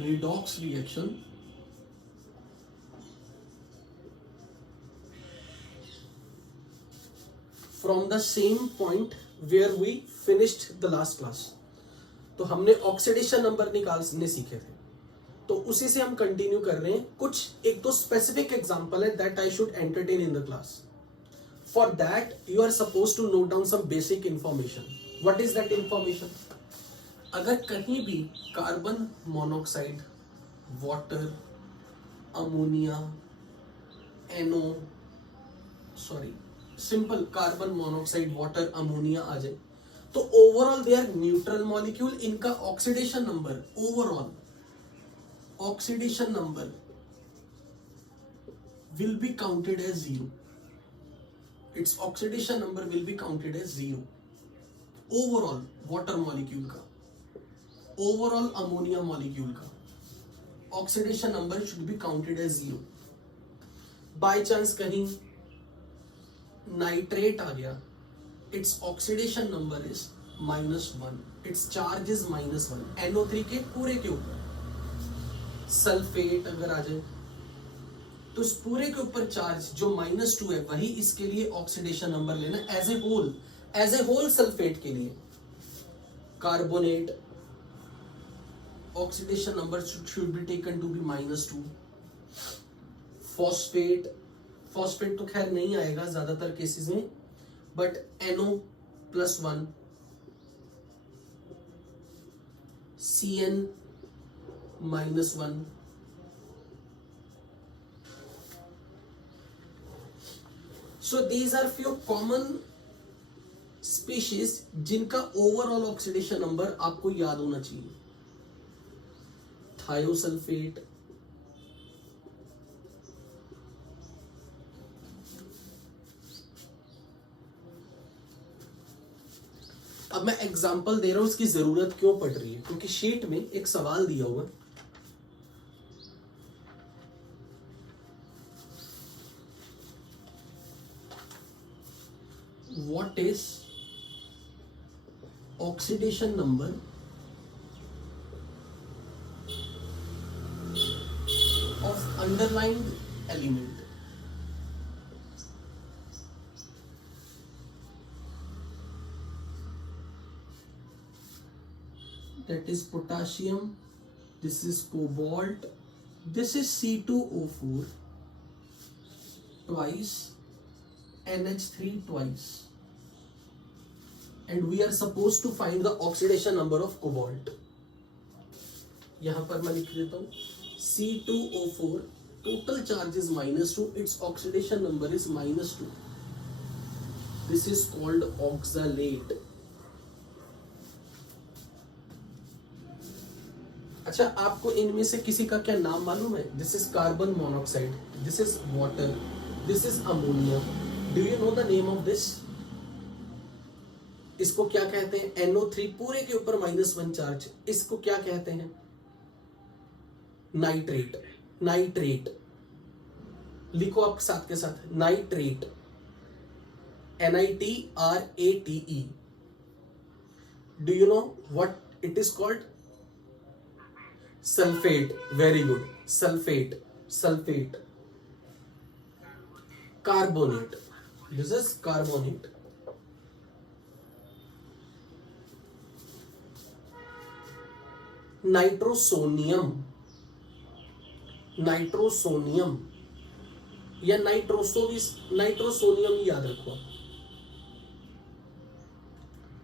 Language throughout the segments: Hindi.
redox reaction from the same point where we finished the last class. तो हमने ऑक्सीडेशन नंबर निकालने सीखे थे, तो उसी से हम कंटिन्यू कर रहे हैं. कुछ एक तो स्पेसिफिक एग्जांपल है that I should entertain in the class. For that you are suppose to note down some basic information. What is that information? अगर कहीं भी carbon monoxide, water, ammonia, simple carbon monoxide, water, ammonia आ जाए, तो overall they are neutral molecule. इनका oxidation number, overall oxidation number will be counted as 0. Its oxidation number will be counted as 0. Overall water molecule का, overall ammonia molecule का oxidation number should be counted as 0. By chance कहीं nitrate आ गया, its oxidation number is -1. Its charge is -1. NO3 के पूरे के ऊपर. सल्फेट अगर आ जाए तो इस पूरे के ऊपर चार्ज जो -2 है वही इसके लिए ऑक्सीडेशन नंबर लेना एज ए होल. सल्फेट के लिए carbonate oxidation number should be taken to be -2. Phosphate तो खैर नहीं आएगा ज्यादातर केसेस में, but NO+1, CN-1. So these are few common species जिनका ओवरऑल ऑक्सीडेशन नंबर आपको याद होना चाहिए. थायोसल्फेट, अब मैं एग्जांपल दे रहा हूं, इसकी जरूरत क्यों पड़ रही है, क्योंकि शीट में एक सवाल दिया हुआ है. What is oxidation number of underlying element? That is potassium, this is cobalt, this is C2O4 twice, NH3 twice, and we are supposed to find the oxidation number of cobalt. यहां पर मैं लिख देता हूं C2O4, total charge is -2, its oxidation number is -2. This is called oxalate. अच्छा, आपको इनमें से किसी का क्या नाम मालूम है? This is carbon monoxide, this is water, this is ammonia. Do you know the name of this? इसको क्या कहते हैं? NO3 पूरे के ऊपर -1 चार्ज, इसको क्या कहते हैं? नाइट्रेट. लिखो आप साथ के साथ, nitrate, NITRATE. Do you know what it is called? Sulphate. Very good. Sulphate. Carbonate. This is carbonate. Nitrosonium या नाइट्रोसोनियम याद रखो.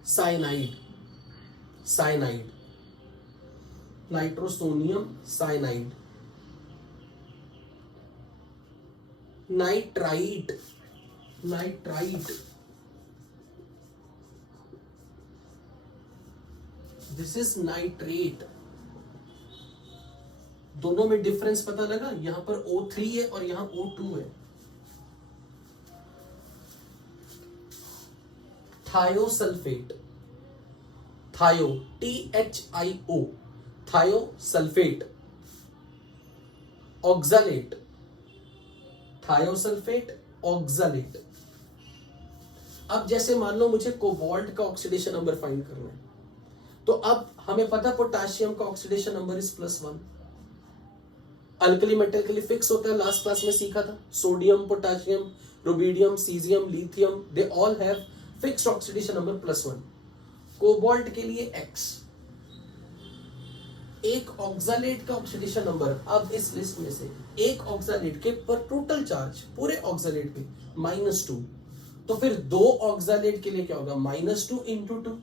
Cyanide. Nitrosonium cyanide. Nitrite. This is nitrate. दोनों में डिफरेंस पता लगा? यहां पर O3 है और यहां O2 है. Thiosulphate. THIO, thiosulphate. Oxalate. Thiosulphate, oxalate. अब जैसे मान लो मुझे कोबाल्ट का ऑक्सीडेशन नंबर फाइंड करना है, तो अब हमें पता पोटेशियम का oxidation number is +1. Alkali metal के लिए फिक्स होता है, लास्ट क्लास में सीखा था, sodium, potassium, rubidium, caesium, lithium, they all have fixed oxidation number +1। Cobalt के लिए X। एक ऑक्सालेट का ऑक्सीडेशन नंबर, अब इस लिस्ट में से एक ऑक्सालेट के पर टोटल चार्ज पूरे ऑक्सालेट पे -2, तो फिर 2 ऑक्सालेट के लिए क्या होगा, -2 × 2।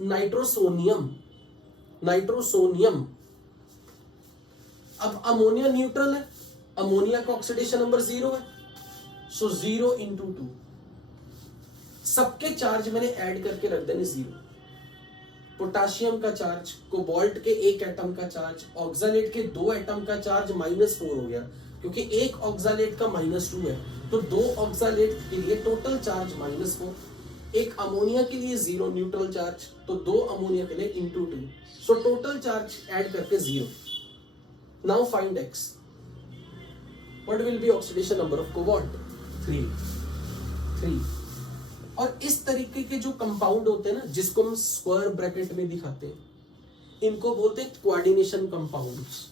नाइट्रोसोनियम। अब अमोनिया न्यूट्रल है, अमोनिया का ऑक्सीडेशन नंबर 0 है, सो 0 × 2। सबके चार्ज मैंने ऐड करके रख देने 0। पोटेशियम का चार्ज, कोबाल्ट के 1 एटम का चार्ज, ऑक्सालेट के 2 एटम का चार्ज -4 हो गया, क्योंकि एक ऑक्सालेट का -2 है, तो 2 ऑक्सालेट के लिए टोटल चार्ज -4। एक अमोनिया के लिए 0 न्यूट्रल चार्ज, तो 2 अमोनिया के लिए × 2, सो टोटल चार्ज ऐड करके 0। Now find X। What will be oxidation number of cobalt? 3। और इस तरीके के जो कंपाउंड होते हैं ना, जिसको हम स्क्वायर ब्रैकेट में दिखाते हैं, इनको बोलते हैं कोऑर्डिनेशन कंपाउंड्स।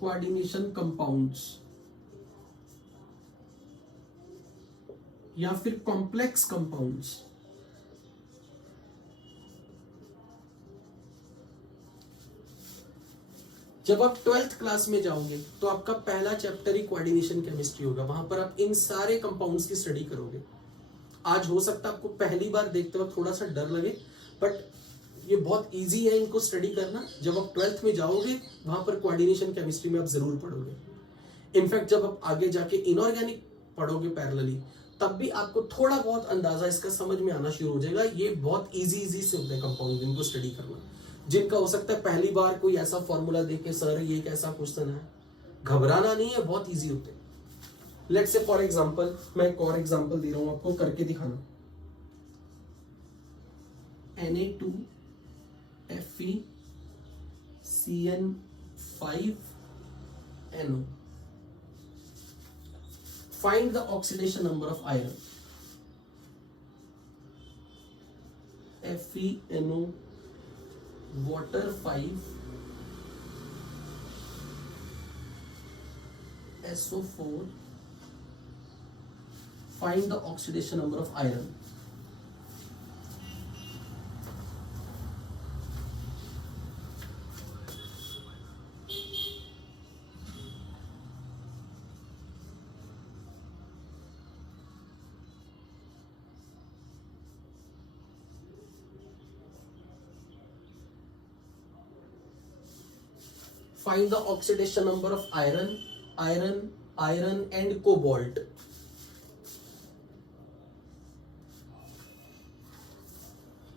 कोऑर्डिनेशन कंपाउंड्स या फिर कॉम्प्लेक्स कंपाउंड्स। जब आप 12th क्लास में जाओगे तो आपका पहला चैप्टर ही कोऑर्डिनेशन केमिस्ट्री होगा, वहां पर आप इन सारे कंपाउंड्स की स्टडी करोगे। आज हो सकता है आपको पहली बार देखते वक्त थोड़ा सा डर लगे, बट ये बहुत इजी है इनको स्टडी करना। जब आप 12th में जाओगे वहां पर कोऑर्डिनेशन केमिस्ट्री में आप जरूर पढ़ोगे। इनफैक्ट जब आप आगे जाके इनऑर्गेनिक पढ़ोगे पैरेलली, तब भी आपको थोड़ा बहुत अंदाजा इसका समझ में आना शुरू हो जाएगा। ये बहुत इजी से होते हैं कंपाउंड, इनको स्टडी करना। जिनका हो सकता है पहली बार कोई ऐसा फॉर्मूला देखे, सर ये कैसा क्वेश्चन है, घबराना नहीं है, बहुत इजी होते हैं। लेट्स से फॉर एग्जांपल, मैं एक और एग्जांपल दे रहा हूं आपको, करके दिखाना। Na2FeCN5NO। Find the oxidation number of iron. FeNO, water 5, SO4. Find the oxidation number of iron. Find the oxidation number of iron and cobalt.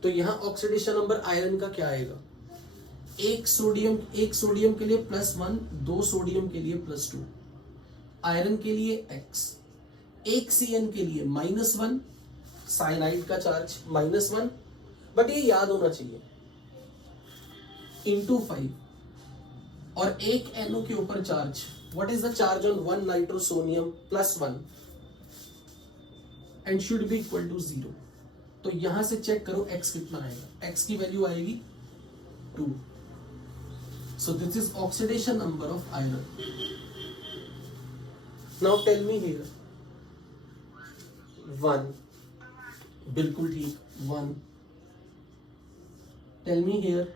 तो यहां ऑक्सीडेशन नंबर आयरन का क्या आएगा? एक सोडियम के लिए +1, 2 सोडियम के लिए +2, आयरन के लिए X, एक Cn के लिए -1, साइनाइड का चार्ज -1, बट ये याद होना चाहिए, × 5, और एक NO के ऊपर charge. What is the charge on 1 nitrosonium? +1, and should be equal to 0। तो यहां से चेक करो X कितना आएगा। X की वैल्यू आएगी 2। So this is oxidation number of iron. Now tell me here. 1, बिल्कुल ठीक, 1। Tell me here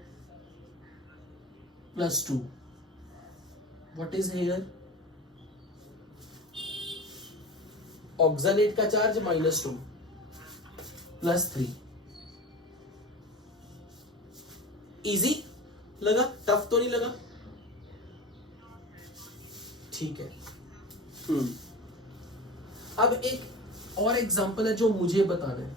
+2. What is here? Oxalate का चार्ज -2, +3। इजी लगा? टफ तो नहीं लगा? ठीक है। अब एक और एग्जांपल है जो मुझे बताना है।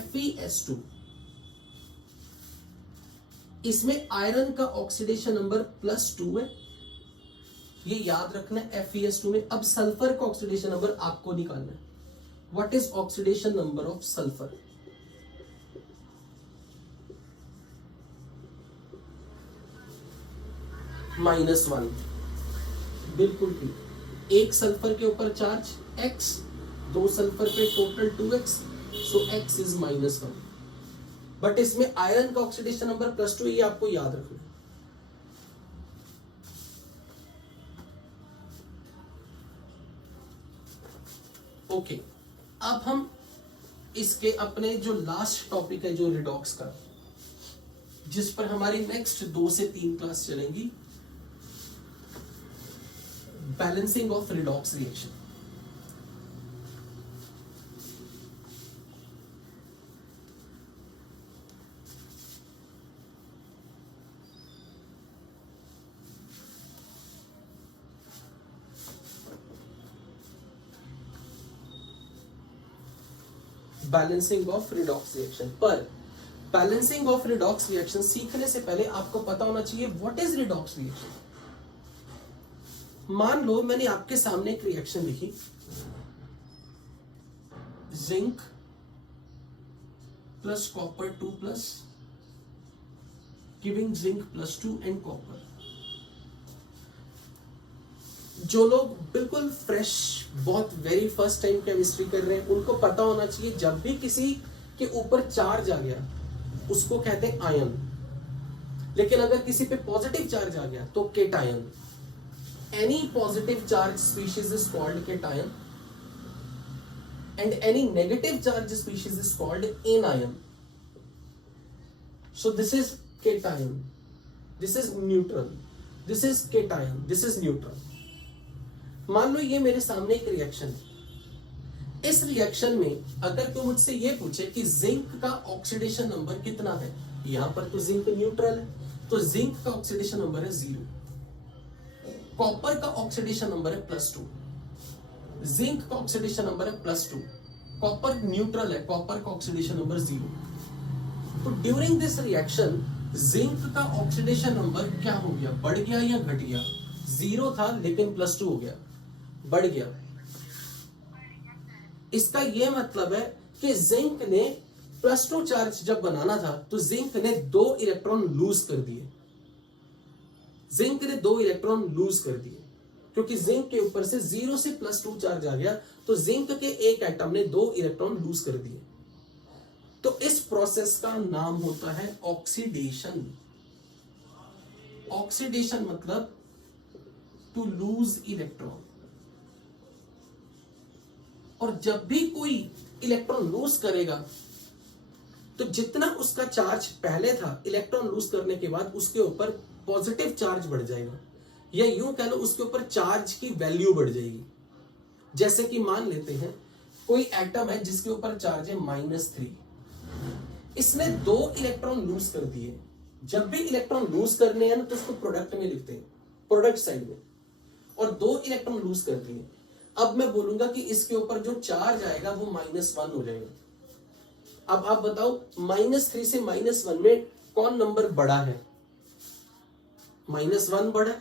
FeS2, इसमें आयरन का ऑक्सीडेशन नंबर +2 है, ये याद रखना है। FeS2 में अब सल्फर का ऑक्सीडेशन नंबर आपको निकालना है। What is oxidation number of sulphur? -1, बिल्कुल ठीक। एक सल्फर के ऊपर चार्ज X, 2 सल्फर पे total 2x, so x is -1। But इसमें आयरन का ऑक्सीडेशन नंबर +2, ये आपको याद रखना है। ओके, अब हम इसके अपने जो लास्ट टॉपिक है जो रिडॉक्स का, जिस पर हमारी नेक्स्ट 2 से 3 क्लास चलेंगी, balancing of redox reaction. Balancing of redox reaction. पर बैलेंसिंग ऑफ रिडॉक्स रिएक्शन सीखने से पहले आपको पता होना चाहिए व्हाट इज रिडॉक्स रिएक्शन। मान लो मैंने आपके सामने एक रिएक्शन लिखी, zinc plus copper 2 plus giving zinc +2 and copper. जो लोग बिल्कुल फ्रेश, बहुत वेरी फर्स्ट टाइम केमिस्ट्री कर रहे हैं, उनको पता होना चाहिए जब भी किसी के ऊपर चार्ज आ गया उसको कहते हैं आयन। लेकिन अगर किसी पे पॉजिटिव चार्ज आ गया तो cation. Any positive charge species is called cation and any negative charge species is called anion. So this is cation, this is neutral, this is cation, this is neutral. मान लो ये मेरे सामने एक रिएक्शन है। इस रिएक्शन में अगर कोई मुझसे ये पूछे कि जिंक का ऑक्सीडेशन नंबर कितना है, यहां पर तो जिंक न्यूट्रल है, तो जिंक का ऑक्सीडेशन नंबर है 0। कॉपर का ऑक्सीडेशन नंबर है +2, जिंक का ऑक्सीडेशन नंबर है +2, कॉपर न्यूट्रल है, कॉपर का ऑक्सीडेशन नंबर 0। तो ड्यूरिंग दिस रिएक्शन जिंक का ऑक्सीडेशन नंबर क्या हो गया, बढ़ गया या घट गया? 0 था लेकिन +2 हो गया, बढ़ गया। इसका यह मतलब है कि जिंक ने +2 चार्ज जब बनाना था तो जिंक ने 2 इलेक्ट्रॉन लूज कर दिए। जिंक ने 2 इलेक्ट्रॉन लूज कर दिए क्योंकि जिंक के ऊपर से 0 से +2 चार्ज आ गया, तो जिंक के एक एटम ने 2 इलेक्ट्रॉन लूज कर दिए। तो इस प्रोसेस का नाम होता है ऑक्सीडेशन। ऑक्सीडेशन मतलब टू लूज इलेक्ट्रॉन। और जब भी कोई इलेक्ट्रॉन लूज करेगा तो जितना उसका चार्ज पहले था, इलेक्ट्रॉन लूज करने के बाद उसके ऊपर पॉजिटिव चार्ज बढ़ जाएगा, या यूं कह लो उसके ऊपर चार्ज की वैल्यू बढ़ जाएगी। जैसे कि मान लेते हैं कोई एटम है जिसके ऊपर चार्ज है -3, इसने 2 इलेक्ट्रॉन लूज कर दिए। जब भी इलेक्ट्रॉन लूज करने हैं ना तो उसको प्रोडक्ट में लिखते हैं, प्रोडक्ट साइड में, और 2 इलेक्ट्रॉन लूज कर दिए। अब मैं बोलूंगा कि इसके ऊपर जो चार्ज आएगा वो -1 हो जाएगा। अब आप बताओ -3 से -1 में कौन नंबर बड़ा है? -1 बड़ा।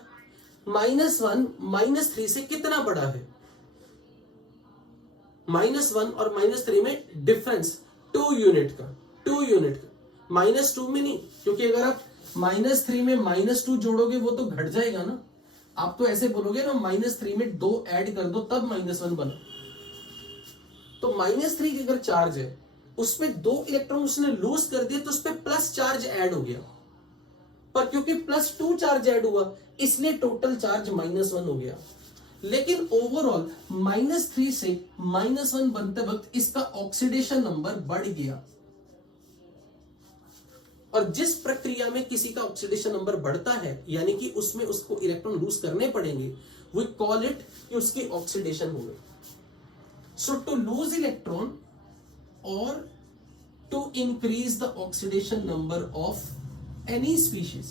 -1 -3 से कितना बड़ा है? -1 और -3 में डिफरेंस 2 यूनिट का, 2 यूनिट का। -2 में नहीं, क्योंकि अगर आप -3 में -2 जोड़ोगे वो तो घट जाएगा ना। आप तो ऐसे बोलोगे ना -3 में 2 ऐड कर दो तब -1 बना। तो -3 की अगर चार्ज है उसमें 2 इलेक्ट्रॉन उसने लूज कर दिए तो उस पर प्लस चार्ज ऐड हो गया, पर क्योंकि +2 चार्ज ऐड हुआ इसलिए टोटल चार्ज -1 हो गया। लेकिन ओवरऑल -3 से -1 बनते वक्त इसका ऑक्सीडेशन नंबर बढ़ गया। और जिस प्रक्रिया में किसी का ऑक्सीडेशन नंबर बढ़ता है, यानी कि उसमें उसको इलेक्ट्रॉन लूज करने पड़ेंगे, वी कॉल इट कि उसकी ऑक्सीडेशन हो गई। सो टू लूज इलेक्ट्रॉन और to increase the oxidation number of any species,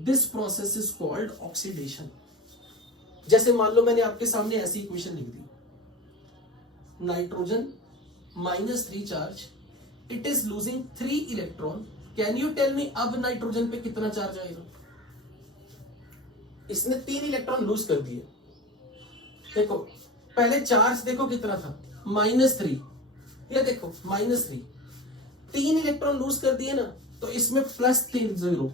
this process is called oxidation. जैसे मान लो मैंने आपके सामने ऐसी इक्वेशन लिख दी, nitrogen -3 charge, it is losing 3 electron. Can you tell me अब नाइट्रोजन पे कितना चार्ज आएगा? इसने 3 इलेक्ट्रॉन लूज कर दिए। देखो पहले चार्ज देखो कितना था, -3, ये देखो -3, 3 इलेक्ट्रॉन लूज कर दिए ना, तो इसमें +3 0,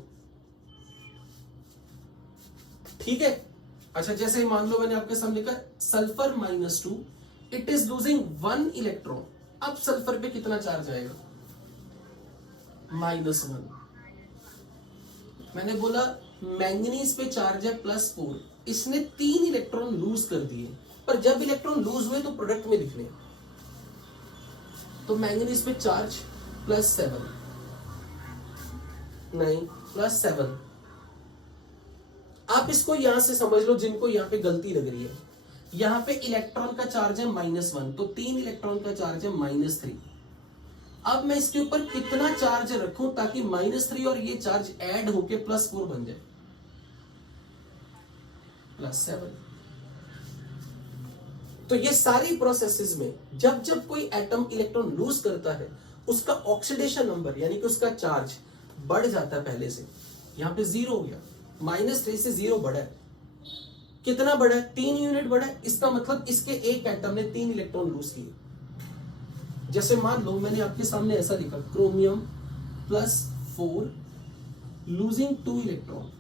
ठीक है। अच्छा, जैसे ही मान लो मैंने आपके सामने लिखा sulphur -2, it is losing 1 electron. अब सल्फर पे कितना चार्ज आएगा? -1। मैंने बोला मैंगनीज पे चार्ज है +4, इसने 3 इलेक्ट्रॉन लूज कर दिए, पर जब इलेक्ट्रॉन लूज हुए तो प्रोडक्ट में लिखने, तो मैंगनीज पे चार्ज +7, नहीं +7। आप इसको यहां से समझ लो, जिनको यहां पे गलती लग रही है, यहां पे इलेक्ट्रॉन का चार्ज है -1, तो 3 इलेक्ट्रॉन का चार्ज है -3। अब मैं इसके ऊपर कितना चार्ज रखूं ताकि -3 और ये चार्ज ऐड होके +4 बन जाए? +7। तो ये सारी प्रोसेसेस में जब जब कोई एटम इलेक्ट्रॉन लूज करता है, उसका ऑक्सीडेशन नंबर यानी कि उसका चार्ज बढ़ जाता है पहले से। यहां पे 0 हो गया, -3 से 0 बढ़ा है। कितना बढ़ा है? 3 यूनिट बढ़ा है। इसका मतलब इसके एक एटम ने 3 इलेक्ट्रॉन लूज किए। जैसे मान लो मैंने आपके सामने ऐसा लिखा, क्रोमियम +4 लूजिंग 2 इलेक्ट्रॉन।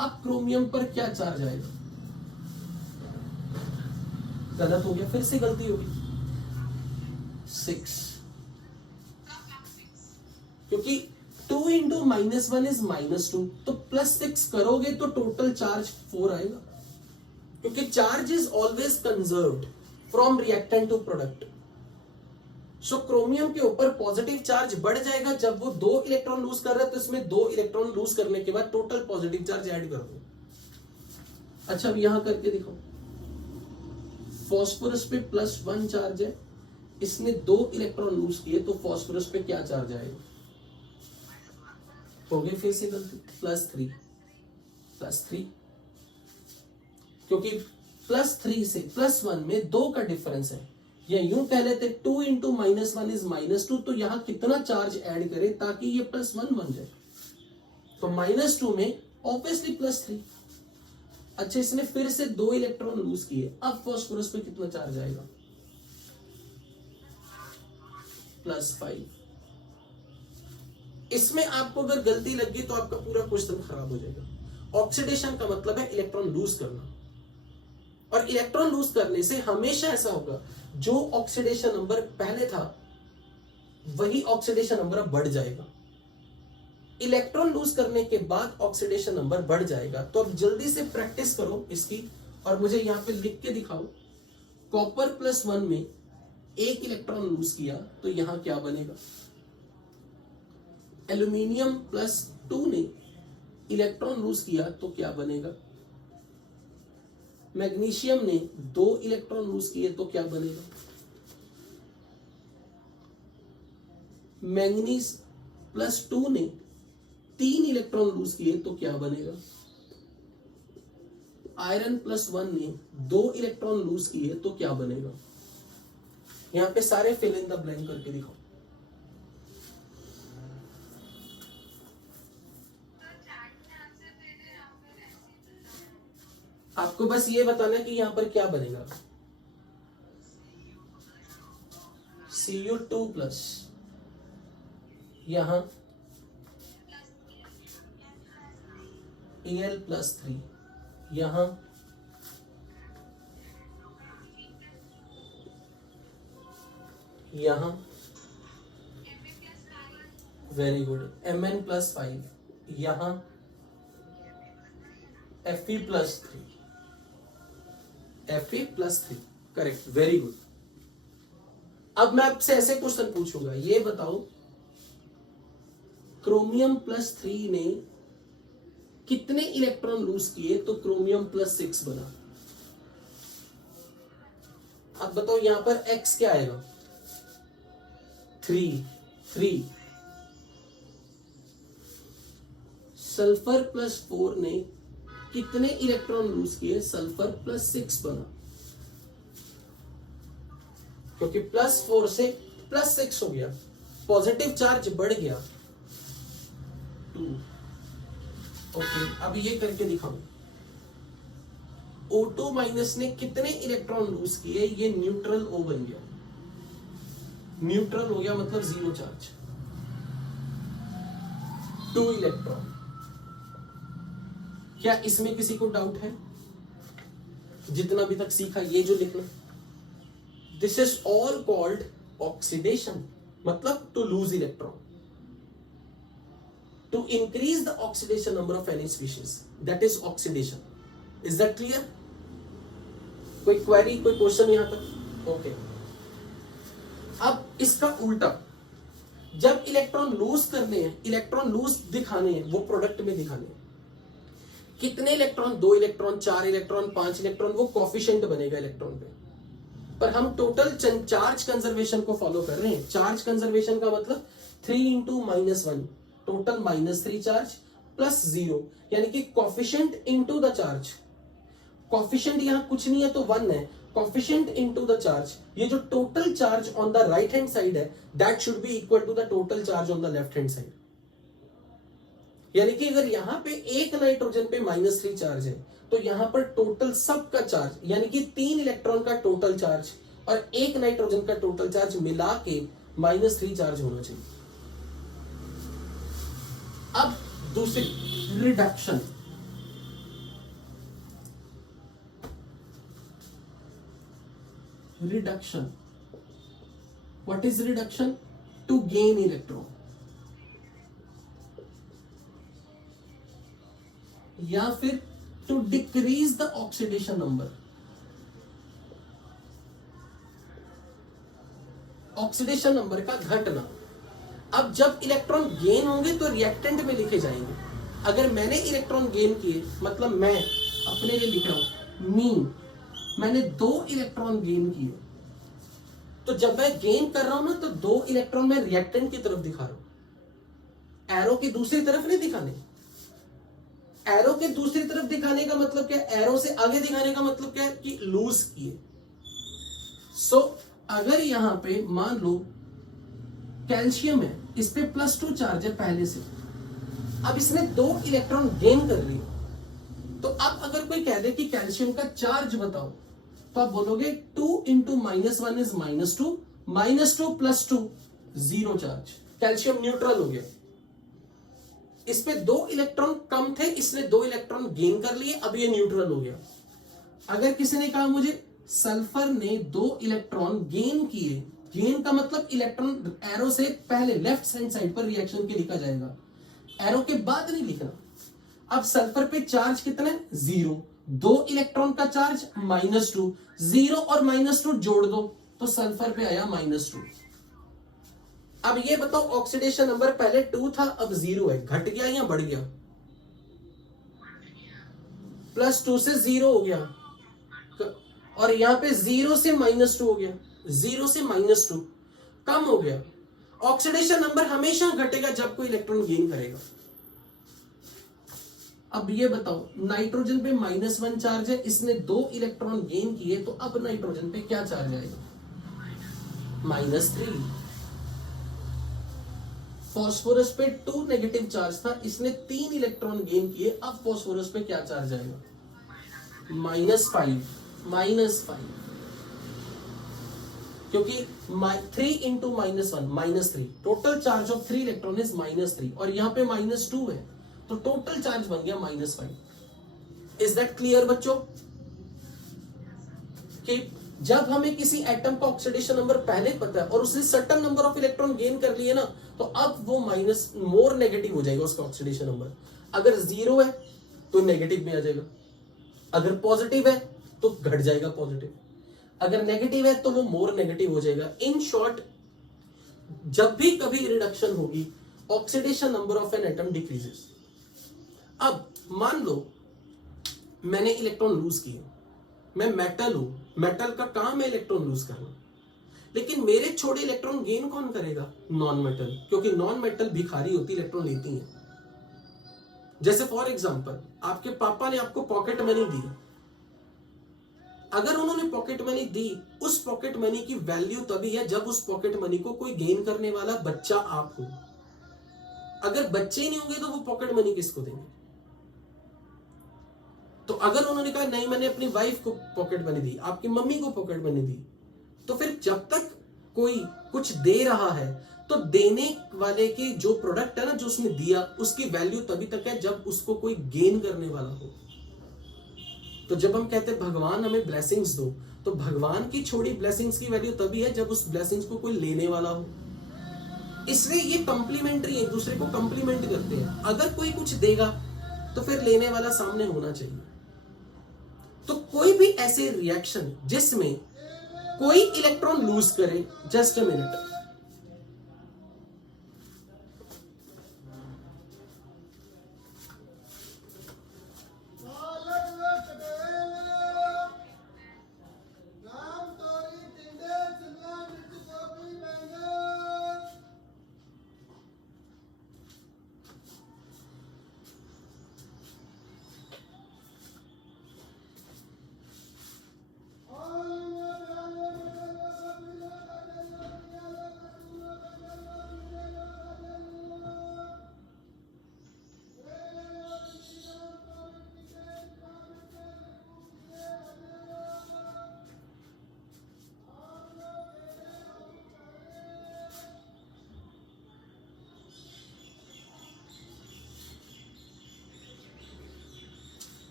अब क्रोमियम पर क्या चार्ज आएगा? गलत हो गया, फिर से गलती होगी, 6, क्योंकि 2 × -1 इज -2, तो +6 करोगे तो टोटल चार्ज 4 आएगा, क्योंकि charge is always conserved from reactant to product. So chromium के ऊपर पॉजिटिव चार्ज बढ़ जाएगा जब वो 2 इलेक्ट्रॉन लूज कर रहा है, तो इसमें 2 इलेक्ट्रॉन लूज करने के बाद टोटल पॉजिटिव चार्ज ऐड कर दो। अच्छा, अब यहां करके दिखाओ, फास्फोरस पे +1 चार्ज है, इसने 2 इलेक्ट्रॉन लूज किए, तो फास्फोरस पे क्या चार्ज आएगा? हो गई फिर से गलती, +3, क्योंकि +3 से +1 में 2 का डिफरेंस है। या यूं कह लेते 2 × -1 इज -2, तो यहां कितना चार्ज ऐड करें ताकि ये +1 बन जाए? तो -2 में ऑब्वियसली +3। अच्छा, इसने फिर से 2 इलेक्ट्रॉन लूज किए, अब फास्फोरस पे कितना चार्ज आएगा? +5। इसमें आपको अगर गलती लगी तो आपका पूरा क्वेश्चन खराब हो जाएगा। ऑक्सीडेशन का मतलब है इलेक्ट्रॉन लूज करना, और इलेक्ट्रॉन लूज करने से हमेशा ऐसा होगा, जो ऑक्सीडेशन नंबर पहले था वही ऑक्सीडेशन नंबर अब बढ़ जाएगा। इलेक्ट्रॉन लूज करने के बाद ऑक्सीडेशन नंबर बढ़ जाएगा। तो अब जल्दी से प्रैक्टिस करो इसकी, और मुझे यहां पे लिख के दिखाओ। कॉपर +1 में 1 इलेक्ट्रॉन लूज किया, तो यहां क्या बनेगा? एल्यूमिनियम +2 ने इलेक्ट्रॉन लूज किया, तो क्या बनेगा? मैग्नीशियम ने 2 इलेक्ट्रॉन लूज किए, तो क्या बनेगा? मैंगनीज +2 ने 3 इलेक्ट्रॉन लूज किए, तो क्या बनेगा? आयरन +1 ने 2 इलेक्ट्रॉन लूज किए, तो क्या बनेगा? यहां पे सारे फिल इन द ब्लैंक करके दिखाओ। आपको बस ये बताना है कि यहां पर क्या बनेगा। Cu2+, यहां Al+3, यहां वेरी गुड, Mn+5, यहां Fe+3, Fe+3, correct, very good. अब मैं आपसे ऐसे क्वेश्चन पूछूंगा, ये बताओ क्रोमियम +3 ने कितने इलेक्ट्रॉन लूज किए तो क्रोमियम +6 बना? अब बताओ यहां पर x क्या आएगा? 3। सल्फर +4 ने कितने इलेक्ट्रॉन लूज किए? सल्फर +6 बना, क्योंकि +4 से +6 हो गया, पॉजिटिव चार्ज बढ़ गया 2। ओके, अब ये करके दिखाऊं। O2- ने कितने इलेक्ट्रॉन लूज किए? ये न्यूट्रल O बन गया, न्यूट्रल हो गया मतलब 0 चार्ज, 2 इलेक्ट्रॉन। क्या इसमें किसी को डाउट है? जितना भी तक सीखा ये जो लिखना, this is all called oxidation, मतलब to lose electron, to increase the oxidation number of any species, that is oxidation. Is that clear? कोई क्वेरी, कोई क्वेश्चन यहां तक? ओके। अब इसका उल्टा, जब इलेक्ट्रॉन लूज करने हैं, इलेक्ट्रॉन लूज दिखाने हैं, वो प्रोडक्ट में दिखाने हैं, कितने इलेक्ट्रॉन, 2 इलेक्ट्रॉन, 4 इलेक्ट्रॉन, 5 इलेक्ट्रॉन, वो कोफिशिएंट बनेगा इलेक्ट्रॉन पे। पर हम टोटल चार्ज कंजर्वेशन को फॉलो कर रहे हैं। चार्ज कंजर्वेशन का मतलब 3 इंटू -1, टोटल -3 चार्ज प्लस 0, यानी कि coefficient into the charge. Coefficient यहां कुछ नहीं है तो 1 है, कोफिशिएंट इंटू द चार्ज, ये जो total charge on the right hand side है that should be equal to the total charge on the left hand side. यानी कि अगर यहां पे एक नाइट्रोजन पे -3 चार्ज है तो यहां पर टोटल सबका चार्ज, यानी कि 3 इलेक्ट्रॉन का टोटल चार्ज और एक नाइट्रोजन का टोटल चार्ज मिला के -3 चार्ज होना चाहिए। अब दूसरी, reduction. Reduction, what is reduction? To gain electron, या फिर to decrease the oxidation number. Oxidation number का घटना। अब जब इलेक्ट्रॉन गेन होंगे तो रिएक्टेंट में लिखे जाएंगे। अगर मैंने इलेक्ट्रॉन गेन किए, मतलब मैं अपने लिए लिख रहा हूं मी, मैंने 2 इलेक्ट्रॉन गेन किए, तो जब मैं गेन कर रहा हूं ना तो 2 इलेक्ट्रॉन मैं रिएक्टेंट की तरफ दिखा रहा हूं, एरो की दूसरी तरफ नहीं दिखाने। एरो के दूसरी तरफ दिखाने का मतलब क्या? एरो से आगे दिखाने का मतलब क्या है कि लूज किए। सो अगर यहां पे मान लो कैल्शियम है, इस पे +2 चार्ज है पहले से, अब इसने 2 इलेक्ट्रॉन गेन कर लिए, तो अब अगर कोई कह दे कि कैल्शियम का चार्ज बताओ, तो आप बोलोगे 2 into -1 is -2, -2 + 2 0 charge. Calcium neutral हो गया, इस पे 2 इलेक्ट्रॉन कम थे, इसने 2 इलेक्ट्रॉन गेन कर लिए, अब ये न्यूट्रल हो गया। अगर किसी ने कहा मुझे सल्फर ने 2 इलेक्ट्रॉन गेन किए, गेन का मतलब इलेक्ट्रॉन एरो से पहले लेफ्ट हैंड साइड पर रिएक्शन के लिखा जाएगा, एरो के बाद नहीं लिखना। अब सल्फर पे चार्ज कितना है? 0, 2 इलेक्ट्रॉन का चार्ज -2, 0 और -2 जोड़ दो तो सल्फर पे आया -2। अब ये बताओ ऑक्सीडेशन नंबर पहले 2 था, अब 0 है, घट गया या बढ़ गया? +2 से 0 हो गया, और यहां पे 0 से -2 हो गया, 0 से -2 कम हो गया। ऑक्सीडेशन नंबर हमेशा घटेगा जब कोई इलेक्ट्रॉन गेन करेगा। अब ये बताओ नाइट्रोजन पे -1 चार्ज है, इसने 2 इलेक्ट्रॉन गेन किए, तो अब नाइट्रोजन पे क्या चार्ज आएगा? -3। फास्फोरस पे 2 नेगेटिव चार्ज था, इसने 3 इलेक्ट्रॉन गेन किए, अब फास्फोरस पे क्या चार्ज आएगा? -5, -5, क्योंकि 3 into -1 -3, total charge of 3 electron is -3, और यहां पे -2 है, तो टोटल चार्ज बन गया -5। इज दैट क्लियर बच्चों? कि जब हमें किसी एटम का ऑक्सीडेशन नंबर पहले पता है और उसने certain number of electron gain कर लिए ना, तो अब वो मोर नेगेटिव हो जाएगा उसका ऑक्सीडेशन नंबर। अगर 0 है तो नेगेटिव में आ जाएगा, अगर पॉजिटिव है तो घट जाएगा पॉजिटिव, अगर नेगेटिव है तो वो मोर नेगेटिव हो जाएगा। इन शॉर्ट, जब भी कभी रिडक्शन होगी, oxidation number of an atom decreases. अब मान लो मैंने इलेक्ट्रॉन लूज किए, मैं मेटल हूं, मेटल का काम है इलेक्ट्रॉन लूज करना, लेकिन मेरे छोड़े इलेक्ट्रॉन गेन कौन करेगा? नॉन मेटल, क्योंकि नॉन मेटल भिखारी होती, इलेक्ट्रॉन लेती है। जैसे फॉर एग्जांपल आपके पापा ने आपको पॉकेट मनी दी, अगर उन्होंने पॉकेट मनी दी, उस पॉकेट मनी की वैल्यू तभी है जब उस पॉकेट मनी को कोई गेन करने वाला बच्चा आप हो। अगर बच्चे ही नहीं होंगे तो वो पॉकेट मनी किसको देंगे? तो अगर उन्होंने कहा नहीं मैंने अपनी वाइफ को पॉकेट मनी दी, आपकी मम्मी को पॉकेट मनी दी, तो फिर जब तक कोई कुछ दे रहा है तो देने वाले के जो प्रोडक्ट है ना, जो उसने दिया, उसकी वैल्यू तभी तक है जब उसको कोई गेन करने वाला हो। तो जब हम कहते हैं भगवान हमें ब्लेसिंग्स दो, तो भगवान की छोड़ी ब्लेसिंग्स की वैल्यू तभी है जब उस ब्लेसिंग्स को कोई लेने वाला हो। इसलिए ये कंप्लीमेंट्री, एक दूसरे को कंप्लीमेंट करते हैं। अगर कोई कुछ देगा तो फिर लेने वाला सामने होना चाहिए। तो कोई भी ऐसे रिएक्शन जिसमें कोई इलेक्ट्रॉन लूज करे, just a minute,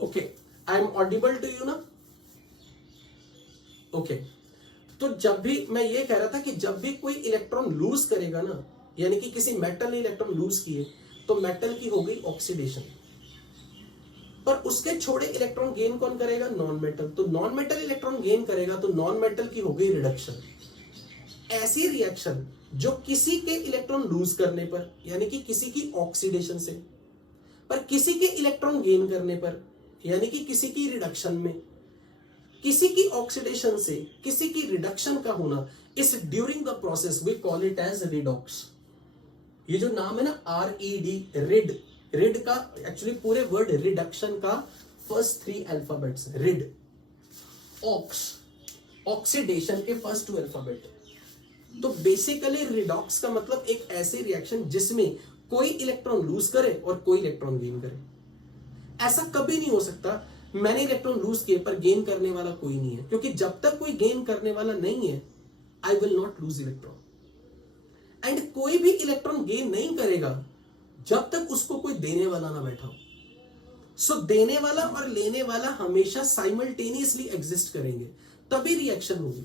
okay, I am audible to you ना? ओके, तो जब भी मैं ये कह रहा था कि जब भी कोई इलेक्ट्रॉन लूज करेगा ना, यानी कि किसी मेटल ने इलेक्ट्रॉन लूज किए, तो मेटल की हो गई ऑक्सीडेशन। पर उसके छोड़े इलेक्ट्रॉन गेन कौन करेगा? Non metal. तो नॉन मेटल इलेक्ट्रॉन गेन करेगा तो नॉन मेटल की हो गई रिडक्शन। ऐसी रिएक्शन जो किसी के इलेक्ट्रॉन लूज करने पर, यानी कि किसी की ऑक्सीडेशन से, पर किसी के इलेक्ट्रॉन गेन करने पर, यानी कि किसी की रिडक्शन में, किसी की ऑक्सीडेशन से किसी की रिडक्शन का होना, इस during the process we call it as redox. ये जो नाम है ना RED, रिड, रिड का एक्चुअली पूरे वर्ड रिडक्शन का first 3 alphabets, red, ox, oxidation के फर्स्ट 2 अल्फाबेट। तो बेसिकली रिडॉक्स का मतलब एक ऐसी रिएक्शन जिसमें कोई इलेक्ट्रॉन लूज करे और कोई इलेक्ट्रॉन गेन करे। ऐसा कभी नहीं हो सकता मैंने इलेक्ट्रॉन लूज किए पर गेन करने वाला कोई नहीं है, क्योंकि जब तक कोई गेन करने वाला नहीं है, I will not lose electron. And कोई भी इलेक्ट्रॉन गेन नहीं करेगा जब तक उसको कोई देने वाला ना बैठा हो। सो देने वाला और लेने वाला हमेशा साइमल्टेनियसली एग्जिस्ट करेंगे, तभी रिएक्शन होगी।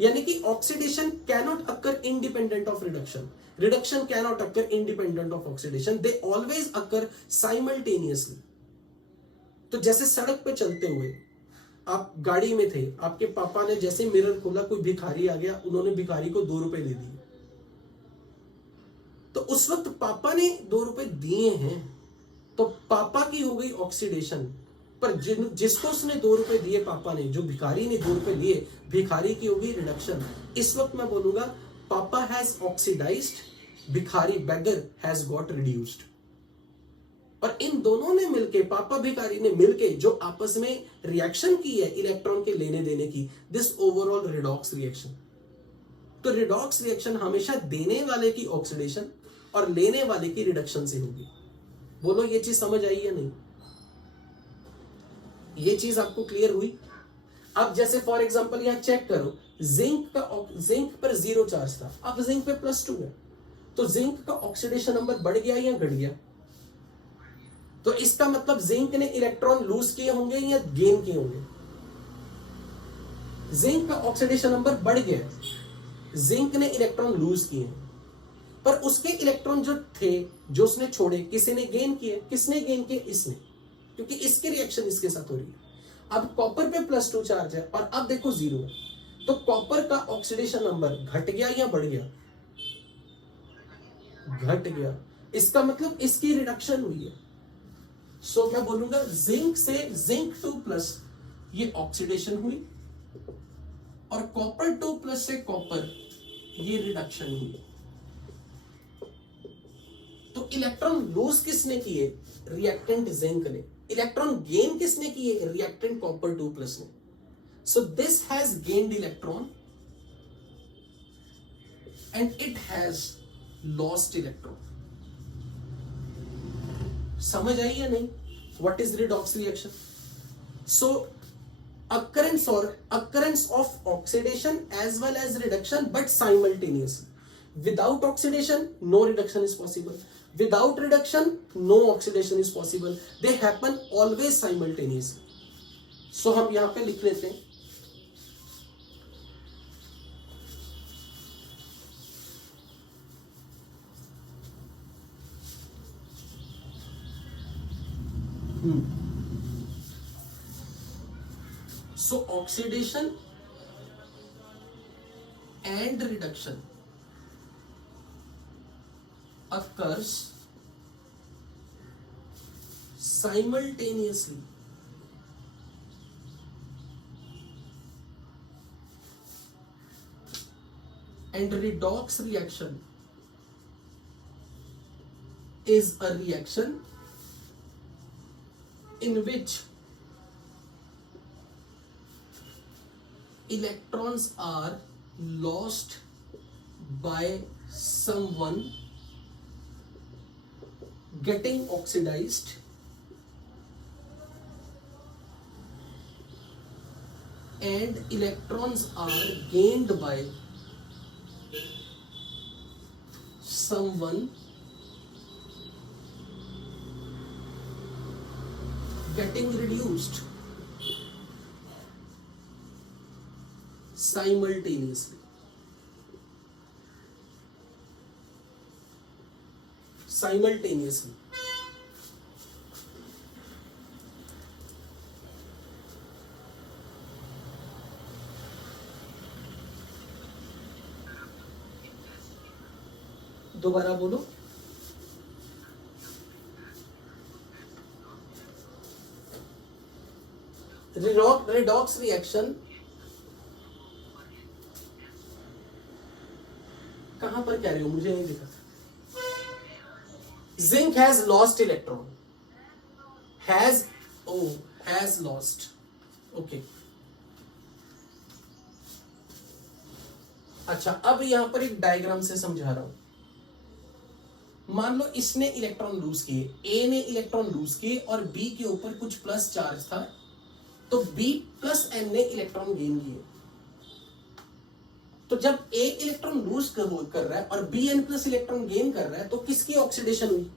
यानी कि oxidation cannot occur independent of reduction, reduction cannot occur independent of oxidation, they always occur simultaneously. तो जैसे सड़क पे चलते हुए आप गाड़ी में थे, आपके पापा ने जैसे मिरर खोला, कोई भिखारी आ गया, उन्होंने भिखारी को 2 रुपए दे दिए। तो उस वक्त पापा ने 2 रुपए दिए हैं, तो पापा की हो गई ऑक्सीडेशन, पर जिसको उसने 2 रुपए दिए पापा ने, जो भिखारी ने 2 रुपए दिए, भिखारी की हो गई रिडक्शन। इस वक्त मैं बोलूंगा पापा हैज ऑक्सीडाइज्ड, भिखारी बेगर हैज गॉट रिड्यूस्ड। और इन दोनों ने मिलके, पापा भिखारी ने मिलके जो आपस में रिएक्शन की है इलेक्ट्रॉन के लेने देने की, दिस ओवरऑल रिडॉक्स रिएक्शन। तो रिडॉक्स रिएक्शन हमेशा देने वाले की ऑक्सीडेशन और लेने वाले की रिडक्शन से होगी। बोलो ये चीज समझ आई या नहीं? ये चीज आपको क्लियर हुई? अब जैसे फॉर एग्जांपल यहां चेक करो, जिंक पर 0 चार्ज था, अब जिंक पे +2 है, तो जिंक का ऑक्सीडेशन नंबर बढ़ गया या घट गया? तो इसका मतलब जिंक ने इलेक्ट्रॉन लूज किए होंगे या गेन किए होंगे? जिंक का ऑक्सीडेशन नंबर बढ़ गया, जिंक ने इलेक्ट्रॉन लूज किए, पर उसके इलेक्ट्रॉन जो थे, जो उसने छोड़े, किसी ने गेन किए। किसने गेन किए? इसने, क्योंकि इसकी रिएक्शन इसके साथ हो रही है। अब कॉपर पे +2 चार्ज है और अब देखो 0 है, तो कॉपर का ऑक्सीडेशन नंबर घट गया या बढ़ गया? घट गया। इसका मतलब इसकी रिडक्शन हुई है। सो मैं बोलूंगा जिंक से जिंक 2+ ये ऑक्सीडेशन हुई, और कॉपर 2+ से कॉपर ये रिडक्शन हुई। तो इलेक्ट्रॉन लूज किसने किए? रिएक्टेंट जिंक ने। इलेक्ट्रॉन गेन किसने किए? रिएक्टेंट कॉपर 2+ ने। So this has gained electron and it has lost electron. समझ आई या नहीं? What is redox reaction? So occurrence of oxidation as well as reduction but simultaneously, Without oxidation, no reduction is possible. Without reduction, no oxidation is possible. They happen always simultaneously. So हम यहां पे लिख लेते हैं So oxidation and reduction occurs simultaneously. And redox reaction is a reaction in which electrons are lost by someone getting oxidized and electrons are gained by someone getting reduced simultaneously. Simultaneously. दोबारा बोलो. Redox reaction कहां पर कह रही हो, मुझे नहीं दिखा. Zinc has lost electron. Has lost. Okay. अच्छा, अब यहां पर एक डायग्राम से समझा रहा हूं. मान लो इसने इलेक्ट्रॉन लूज किए, ए ने इलेक्ट्रॉन लूज किए और बी के ऊपर कुछ प्लस चार्ज था, तो बी प्लस एन ने इलेक्ट्रॉन गेन किए. तो जब ए इलेक्ट्रॉन लूज कर रहा है और B N plus electron gain कर रहा है, तो किसकी ऑक्सीडेशन हुई?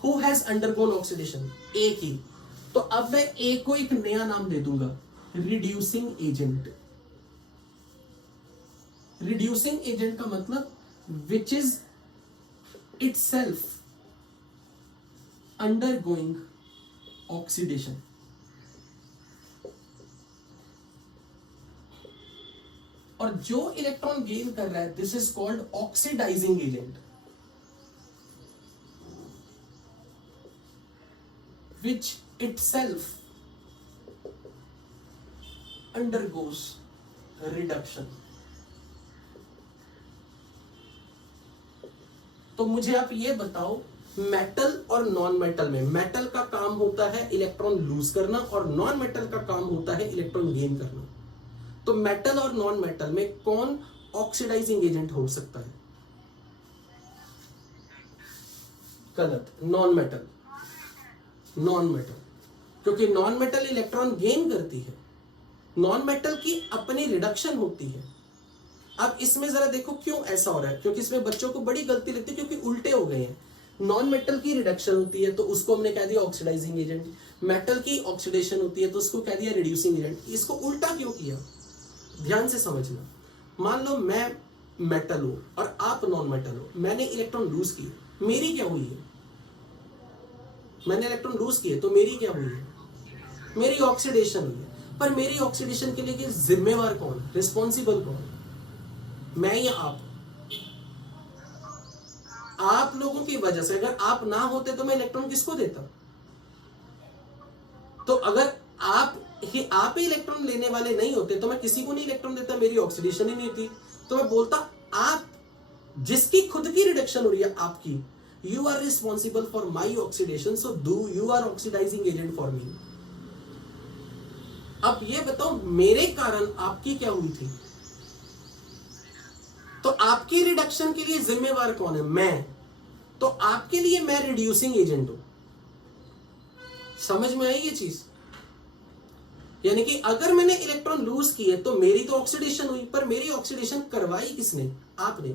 Who has undergone oxidation? ए की. तो अब मैं ए को एक नया नाम दे दूंगा, रिड्यूसिंग एजेंट. रिड्यूसिंग एजेंट का मतलब which is itself undergoing oxidation. और जो इलेक्ट्रॉन गेन कर रहा है, this is called oxidizing agent, which itself undergoes reduction. तो मुझे आप ये बताओ, मेटल और नॉन मेटल में, मेटल का काम होता है इलेक्ट्रॉन लूज करना और नॉन मेटल का काम होता है इलेक्ट्रॉन गेन करना. तो मेटल और नॉन मेटल में कौन ऑक्सीडाइजिंग एजेंट हो सकता है? गलत. Non metal. नॉन मेटल, क्योंकि नॉन मेटल इलेक्ट्रॉन गेन करती है, नॉन मेटल की अपनी रिडक्शन होती है. अब इसमें जरा देखो क्यों ऐसा हो रहा है, क्योंकि इसमें बच्चों को बड़ी गलती लगती है, क्योंकि उल्टे हो गए हैं. नॉन मेटल की रिडक्शन होती है तो उसको हमने कह दिया ऑक्सीडाइजिंग एजेंट, मेटल की ऑक्सीडेशन होती है तो उसको कह दिया रिड्यूसिंग एजेंट. इसको उल्टा क्यों किया, ध्यान से समझना. मान लो मैं मेटल हूं और आप नॉन मेटल हो, मैंने इलेक्ट्रॉन लूज किए, मेरी क्या हुई है? मैंने इलेक्ट्रॉन लूज किए तो मेरी क्या हुई है? मेरी ऑक्सीडेशन हुई है. पर मेरी ऑक्सीडेशन के लिए जिम्मेवार कौन, रिस्पॉन्सिबल कौन? मैं या आप? आप लोगों की वजह से. अगर आप ना होते तो मैं इलेक्ट्रॉन किसको देता? तो अगर आप ही इलेक्ट्रॉन लेने वाले नहीं होते तो मैं किसी को नहीं इलेक्ट्रॉन देता, मेरी ऑक्सीडेशन ही नहीं होती. तो मैं बोलता आप जिसकी खुद की रिडक्शन हो रही है आपकी, you are responsible for my oxidation, so do you are oxidizing agent for me. अब ये बताओ मेरे कारण आपकी क्या हुई थी? तो आपकी रिडक्शन के लिए जिम्मेवार कौन है? मैं. तो आपके लिए मैं रिड्यूसिंग एजेंट हूं. समझ में आई ये चीज? यानी कि अगर मैंने इलेक्ट्रॉन लूज किए तो मेरी तो ऑक्सीडेशन हुई, पर मेरी ऑक्सीडेशन करवाई किसने? आपने।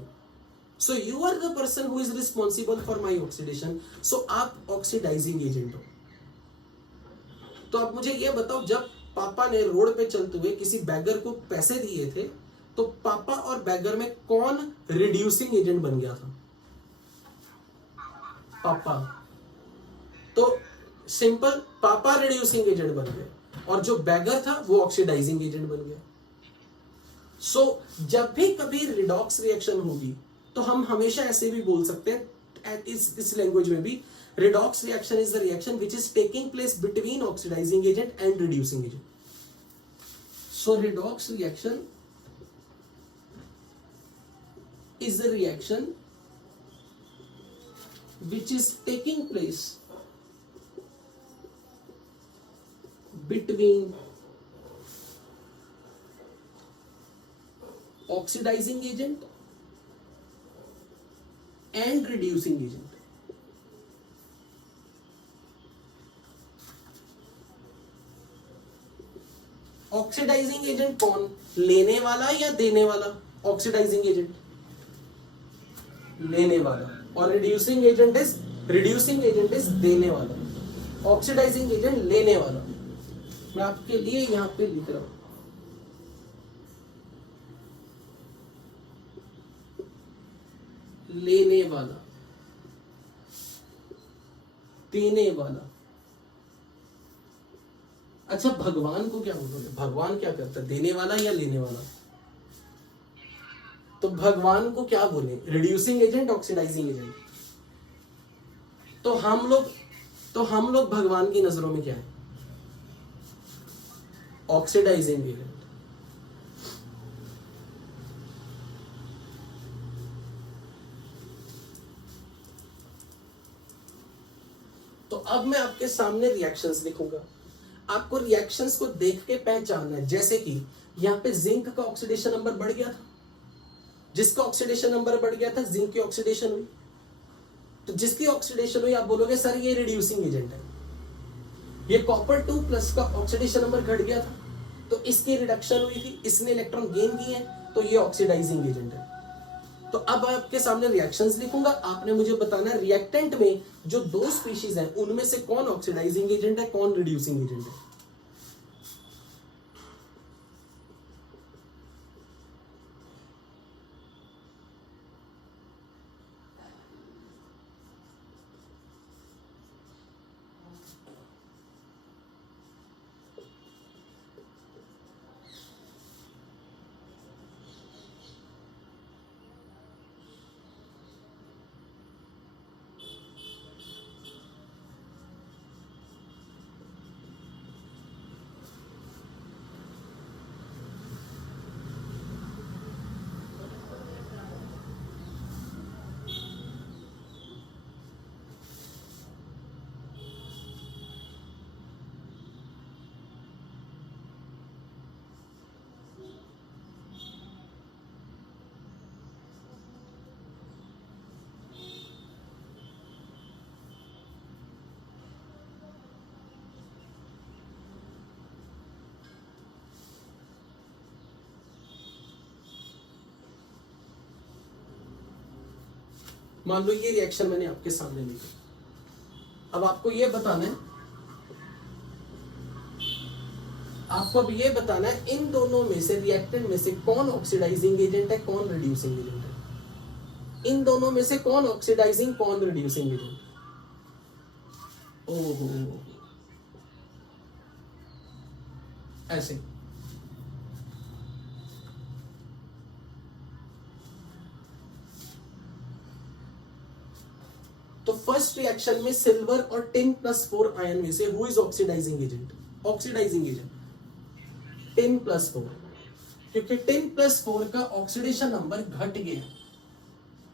So you are the person who is responsible for my oxidation. So आप ऑक्सीडाइजिंग एजेंट हो। तो आप मुझे ये बताओ, जब पापा ने रोड पे चलते हुए किसी बैगर को पैसे दिए थे, तो पापा और बैगर में कौन रिड्यूसिंग एजेंट बन गया था? पापा। तो सिंपल, पापा रिड्यूसिंग एजेंट बन गए और जो बैगर था वो ऑक्सीडाइजिंग एजेंट बन गया। सो जब भी कभी रिडॉक्स रिएक्शन होगी तो हम हमेशा ऐसे भी बोल सकते हैं इस लैंग्वेज में भी, redox reaction is the reaction which is taking place between oxidizing agent and reducing agent. So redox reaction is the reaction which is taking place between oxidizing agent and reducing agent. Oxidizing agent कौन? लेने वाला या देने वाला? ऑक्सीडाइजिंग एजेंट लेने वाला, और रिड्यूसिंग एजेंट इज देने वाला। ऑक्सीडाइजिंग एजेंट लेने वाला। मैं आपके लिए यहां पे लिख रहा हूं, लेने वाला, देने वाला। अच्छा, भगवान को क्या बोलोगे? भगवान क्या करता है, देने वाला या लेने वाला? तो भगवान को क्या बोले? Reducing agent, oxidising agent. तो हम लोग भगवान की नजरों में क्या है? Oxidizing agent. तो अब मैं आपके सामने रिएक्शंस लिखूंगा, आपको रिएक्शंस को देख के पहचानना है। जैसे कि यहां पे जिंक का ऑक्सीडेशन नंबर बढ़ गया था, जिसका ऑक्सीडेशन नंबर बढ़ गया था जिंक की ऑक्सीडेशन हुई। तो जिसकी ऑक्सीडेशन हुई आप बोलोगे सर ये रिड्यूसिंग एजेंट है। ये कॉपर 2+ का ऑक्सीडेशन नंबर घट गया था तो इसकी रिडक्शन हुई थी, इसने इलेक्ट्रॉन गेन किए हैं, तो ये ऑक्सीडाइजिंग एजेंट है। तो अब आपके सामने रिएक्शंस लिखूंगा, आपने मुझे बताना है रिएक्टेंट में जो दो स्पीशीज हैं उनमें से कौन ऑक्सीडाइजिंग एजेंट है, कौन रिड्यूसिंग एजेंट है। मान लो ये रिएक्शन मैंने आपके सामने लिखी। अब आपको ये बताना है, इन दोनों में से, रिएक्टेंट में से कौन ऑक्सीडाइजिंग एजेंट है, कौन रिड्यूसिंग एजेंट है। इन दोनों में से कौन ऑक्सीडाइजिंग, कौन रिड्यूसिंग एजेंट। ओहो, ऐसे। तो फर्स्ट रिएक्शन में सिल्वर और 10+4 आयन में से who is oxidizing agent? Oxidising agent 10+4, क्योंकि 10+4 का ऑक्सीडेशन नंबर घट गया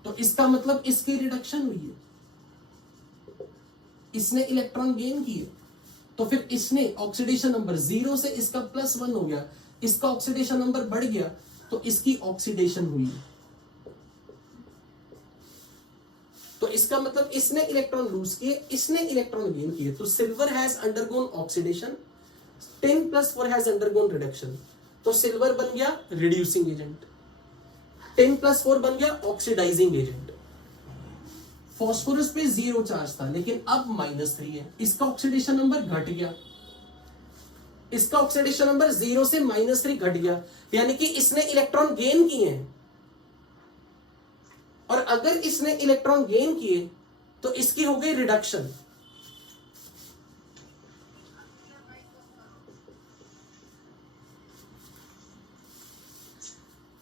तो इसका मतलब इसकी रिडक्शन हुई है, इसने इलेक्ट्रॉन गेन किए, तो फिर इसने ऑक्सीडेशन नंबर 0 से इसका +1 हो गया, इसका ऑक्सीडेशन नंबर बढ़ गया तो इसकी ऑक्सीडेशन हुई है। तो इसका मतलब इसने इलेक्ट्रॉन लूज किए, इसने इलेक्ट्रॉन गेन किए। तो silver has undergone oxidation tin plus 4 has undergone reduction, तो सिल्वर बन गया रिड्यूसिंग एजेंट, टिन प्लस 4 बन गया ऑक्सीडाइजिंग एजेंट। फॉस्फोरस पे 0 चार्ज था लेकिन अब -3 है, इसका ऑक्सीडेशन नंबर घट गया, इसका ऑक्सीडेशन नंबर 0 से -3 घट गया, यानी कि इसने इलेक्ट्रॉन गेन किए हैं। और अगर इसने इलेक्ट्रॉन गेन किए तो इसकी हो गई रिडक्शन।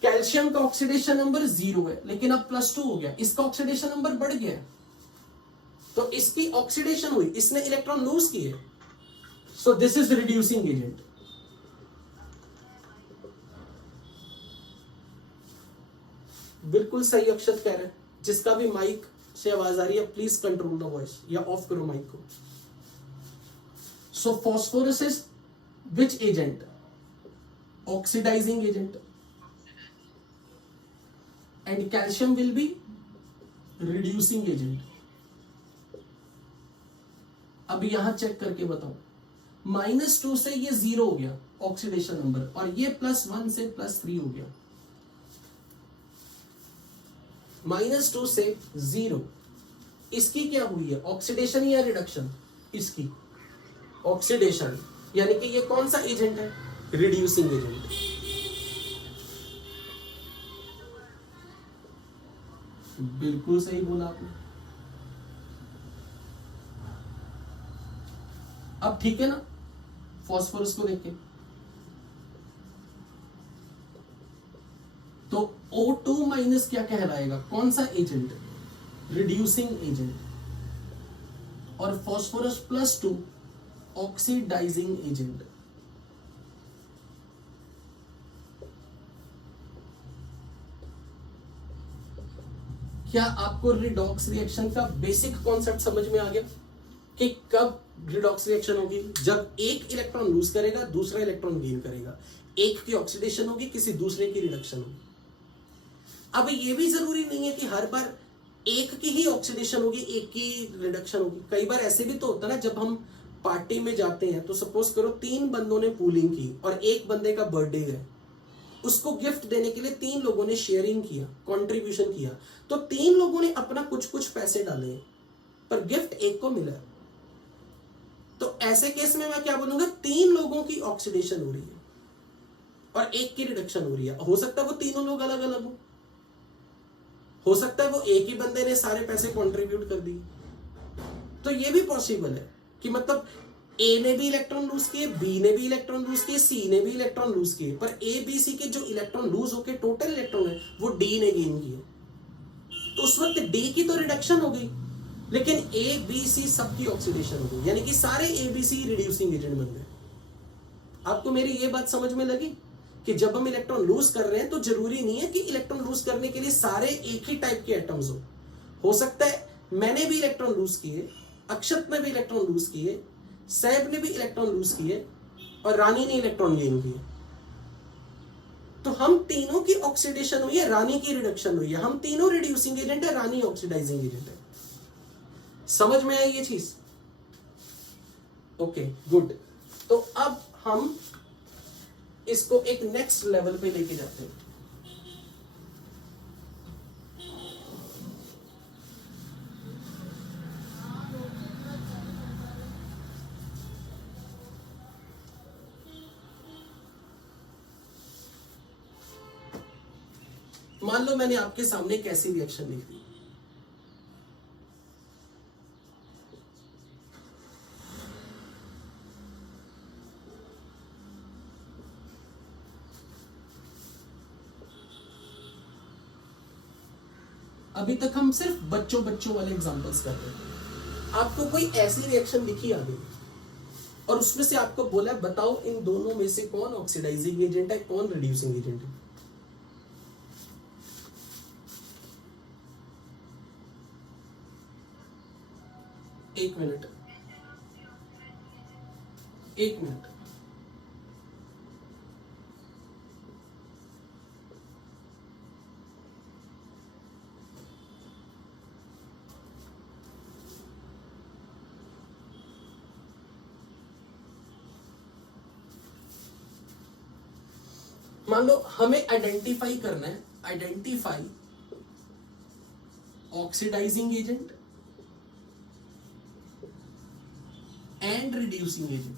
कैल्शियम का ऑक्सीडेशन नंबर 0 है लेकिन अब +2 हो गया, इसका ऑक्सीडेशन नंबर बढ़ गया, तो इसकी ऑक्सीडेशन हुई, इसने इलेक्ट्रॉन लूज किए, so this is reducing agent. बिल्कुल सही अक्षत कह रहे हैं। जिसका भी माइक से आवाज आ रही है प्लीज कंट्रोल द वॉइस या ऑफ करो माइक को। So phosphorus is which agent? Oxidising agent, and calcium will be reducing agent. अब यहां चेक करके बताओ, -2 से ये 0 हो गया ऑक्सीडेशन नंबर, और ये +1 से +3 हो गया। -2 से 0, इसकी क्या हुई है, ऑक्सीडेशन या रिडक्शन? इसकी ऑक्सीडेशन, यानी कि ये कौन सा एजेंट है? Reducing agent. बिल्कुल सही बोला आपने। अब ठीक है ना फॉस्फोरस को देखें, तो O2 माइनस क्या कहलाएगा, कौन सा एजेंट? Reducing agent. और फॉस्फोरस +2 ऑक्सीडाइजिंग एजेंट। क्या आपको रिडॉक्स रिएक्शन का बेसिक कॉन्सेप्ट समझ में आ गया कि कब रिडॉक्स रिएक्शन होगी? जब एक इलेक्ट्रॉन लूज करेगा, दूसरा इलेक्ट्रॉन गेन करेगा, एक की ऑक्सीडेशन होगी, किसी दूसरे की रिडक्शन होगी। अब ये भी जरूरी नहीं है कि हर बार एक की ही ऑक्सीडेशन होगी, एक की रिडक्शन होगी। कई बार ऐसे भी तो होता है ना, जब हम पार्टी में जाते हैं तो सपोज करो 3 बंदों ने पूलिंग की और एक बंदे का बर्थडे है, उसको गिफ्ट देने के लिए 3 लोगों ने शेयरिंग किया, कंट्रीब्यूशन किया, तो 3 लोगों ने अपना कुछ कुछ पैसे डाले पर गिफ्ट एक को मिला। तो ऐसे केस में मैं क्या बोलूंगा, 3 लोगों की ऑक्सीडेशन हो रही है और एक की रिडक्शन हो रही है। हो सकता है वो तीनों लोग अलग अलग हो सकता है वो एक ही बंदे ने सारे पैसे कंट्रीब्यूट कर दिए। तो ये भी पॉसिबल है कि मतलब ए ने भी इलेक्ट्रॉन लूज किए, बी ने भी इलेक्ट्रॉन लूज किए, सी ने भी इलेक्ट्रॉन लूज किए, पर ए बी सी के जो इलेक्ट्रॉन लूज होके टोटल इलेक्ट्रॉन है वो डी ने गेन किए। तो उस वक्त डी की तो रिडक्शन हो गई, लेकिन ए बी सी सबकी ऑक्सीडेशन हो गई, यानी कि सारे A B C reducing agent बन गए। आपको मेरी ये बात समझ में लगी कि जब हम इलेक्ट्रॉन लूज कर रहे हैं तो जरूरी नहीं है कि इलेक्ट्रॉन लूज करने के लिए सारे एक ही टाइप के एटम्स हो सकता है मैंने भी इलेक्ट्रॉन लूज किए, अक्षत ने भी इलेक्ट्रॉन लूज किए, सैब ने भी इलेक्ट्रॉन लूज किए और रानी ने इलेक्ट्रॉन गेन किए। तो हम तीनों की ऑक्सीडेशन हुई है, रानी की रिडक्शन हुई है। हम तीनों रिड्यूसिंग एजेंट है, रानी ऑक्सीडाइजिंग एजेंट है। समझ में आई ये चीज? Okay good. तो अब हम इसको एक नेक्स्ट लेवल पे लेके जाते हैं। मान लो मैंने आपके सामने एक ऐसी रिएक्शन लिख दी, अभी तक हम सिर्फ बच्चों वाले एग्जांपल्स कर रहे हैं। आपको कोई ऐसी रिएक्शन लिखी आ गई और उसमें से आपको बोला बताओ इन दोनों में से कौन ऑक्सीडाइजिंग एजेंट है, कौन रिड्यूसिंग एजेंट है। एक मिनट। मान लो हमें आइडेंटिफाई करना है, identify oxidizing agent and reducing agent.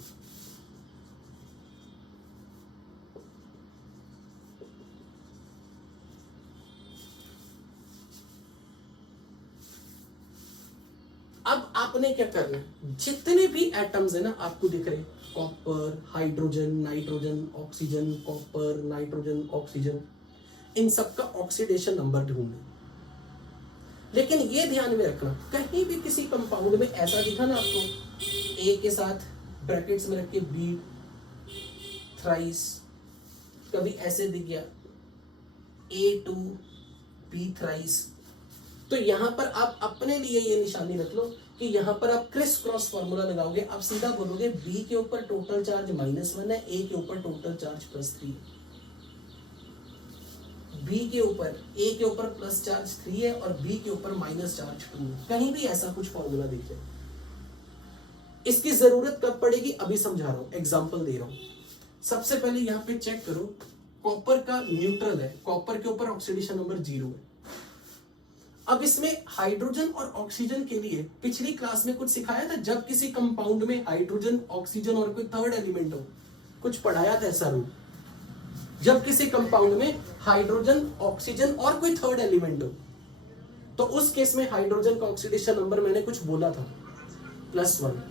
अब आपने क्या करना है, जितने भी एटम्स है ना आपको दिख रहे, copper, hydrogen, nitrogen, oxygen, copper, nitrogen, oxygen, इन सब का ऑक्सीडेशन नंबर ढूंढना। लेकिन ये ध्यान में रखना, कहीं भी किसी कंपाउंड में ऐसा दिखा ना आपको, ए के साथ ब्रैकेट्स में रख के बी थ्राइस, कभी ऐसे दिख गया A2 B थ्राइस, तो यहां पर आप अपने लिए ये निशानी रख लो कि यहां पर आप क्रिस क्रॉस फॉर्मूला लगाओगे, आप सीधा बोलोगे बी के ऊपर टोटल चार्ज -1 है, ए के ऊपर टोटल चार्ज +3 है। बी के ऊपर ए के ऊपर प्लस चार्ज 3 है और बी के ऊपर माइनस चार्ज 2 है। कहीं भी ऐसा कुछ फॉर्मूला दिख जाए, इसकी जरूरत कब पड़ेगी अभी समझा रहा हूं, एग्जांपल दे रहा हूं। सबसे पहले यहां पे चेक करो, कॉपर का न्यूट्रल है, कॉपर के ऊपर ऑक्सीडेशन नंबर 0 है। अब इसमें हाइड्रोजन और ऑक्सीजन के लिए पिछली क्लास में कुछ सिखाया था, जब किसी कंपाउंड में हाइड्रोजन, ऑक्सीजन और कोई थर्ड एलिमेंट हो, कुछ पढ़ाया था ऐसा रूल। जब किसी कंपाउंड में हाइड्रोजन, ऑक्सीजन और कोई थर्ड एलिमेंट हो, तो उस केस में हाइड्रोजन का ऑक्सीडेशन नंबर मैंने कुछ बोला था +1।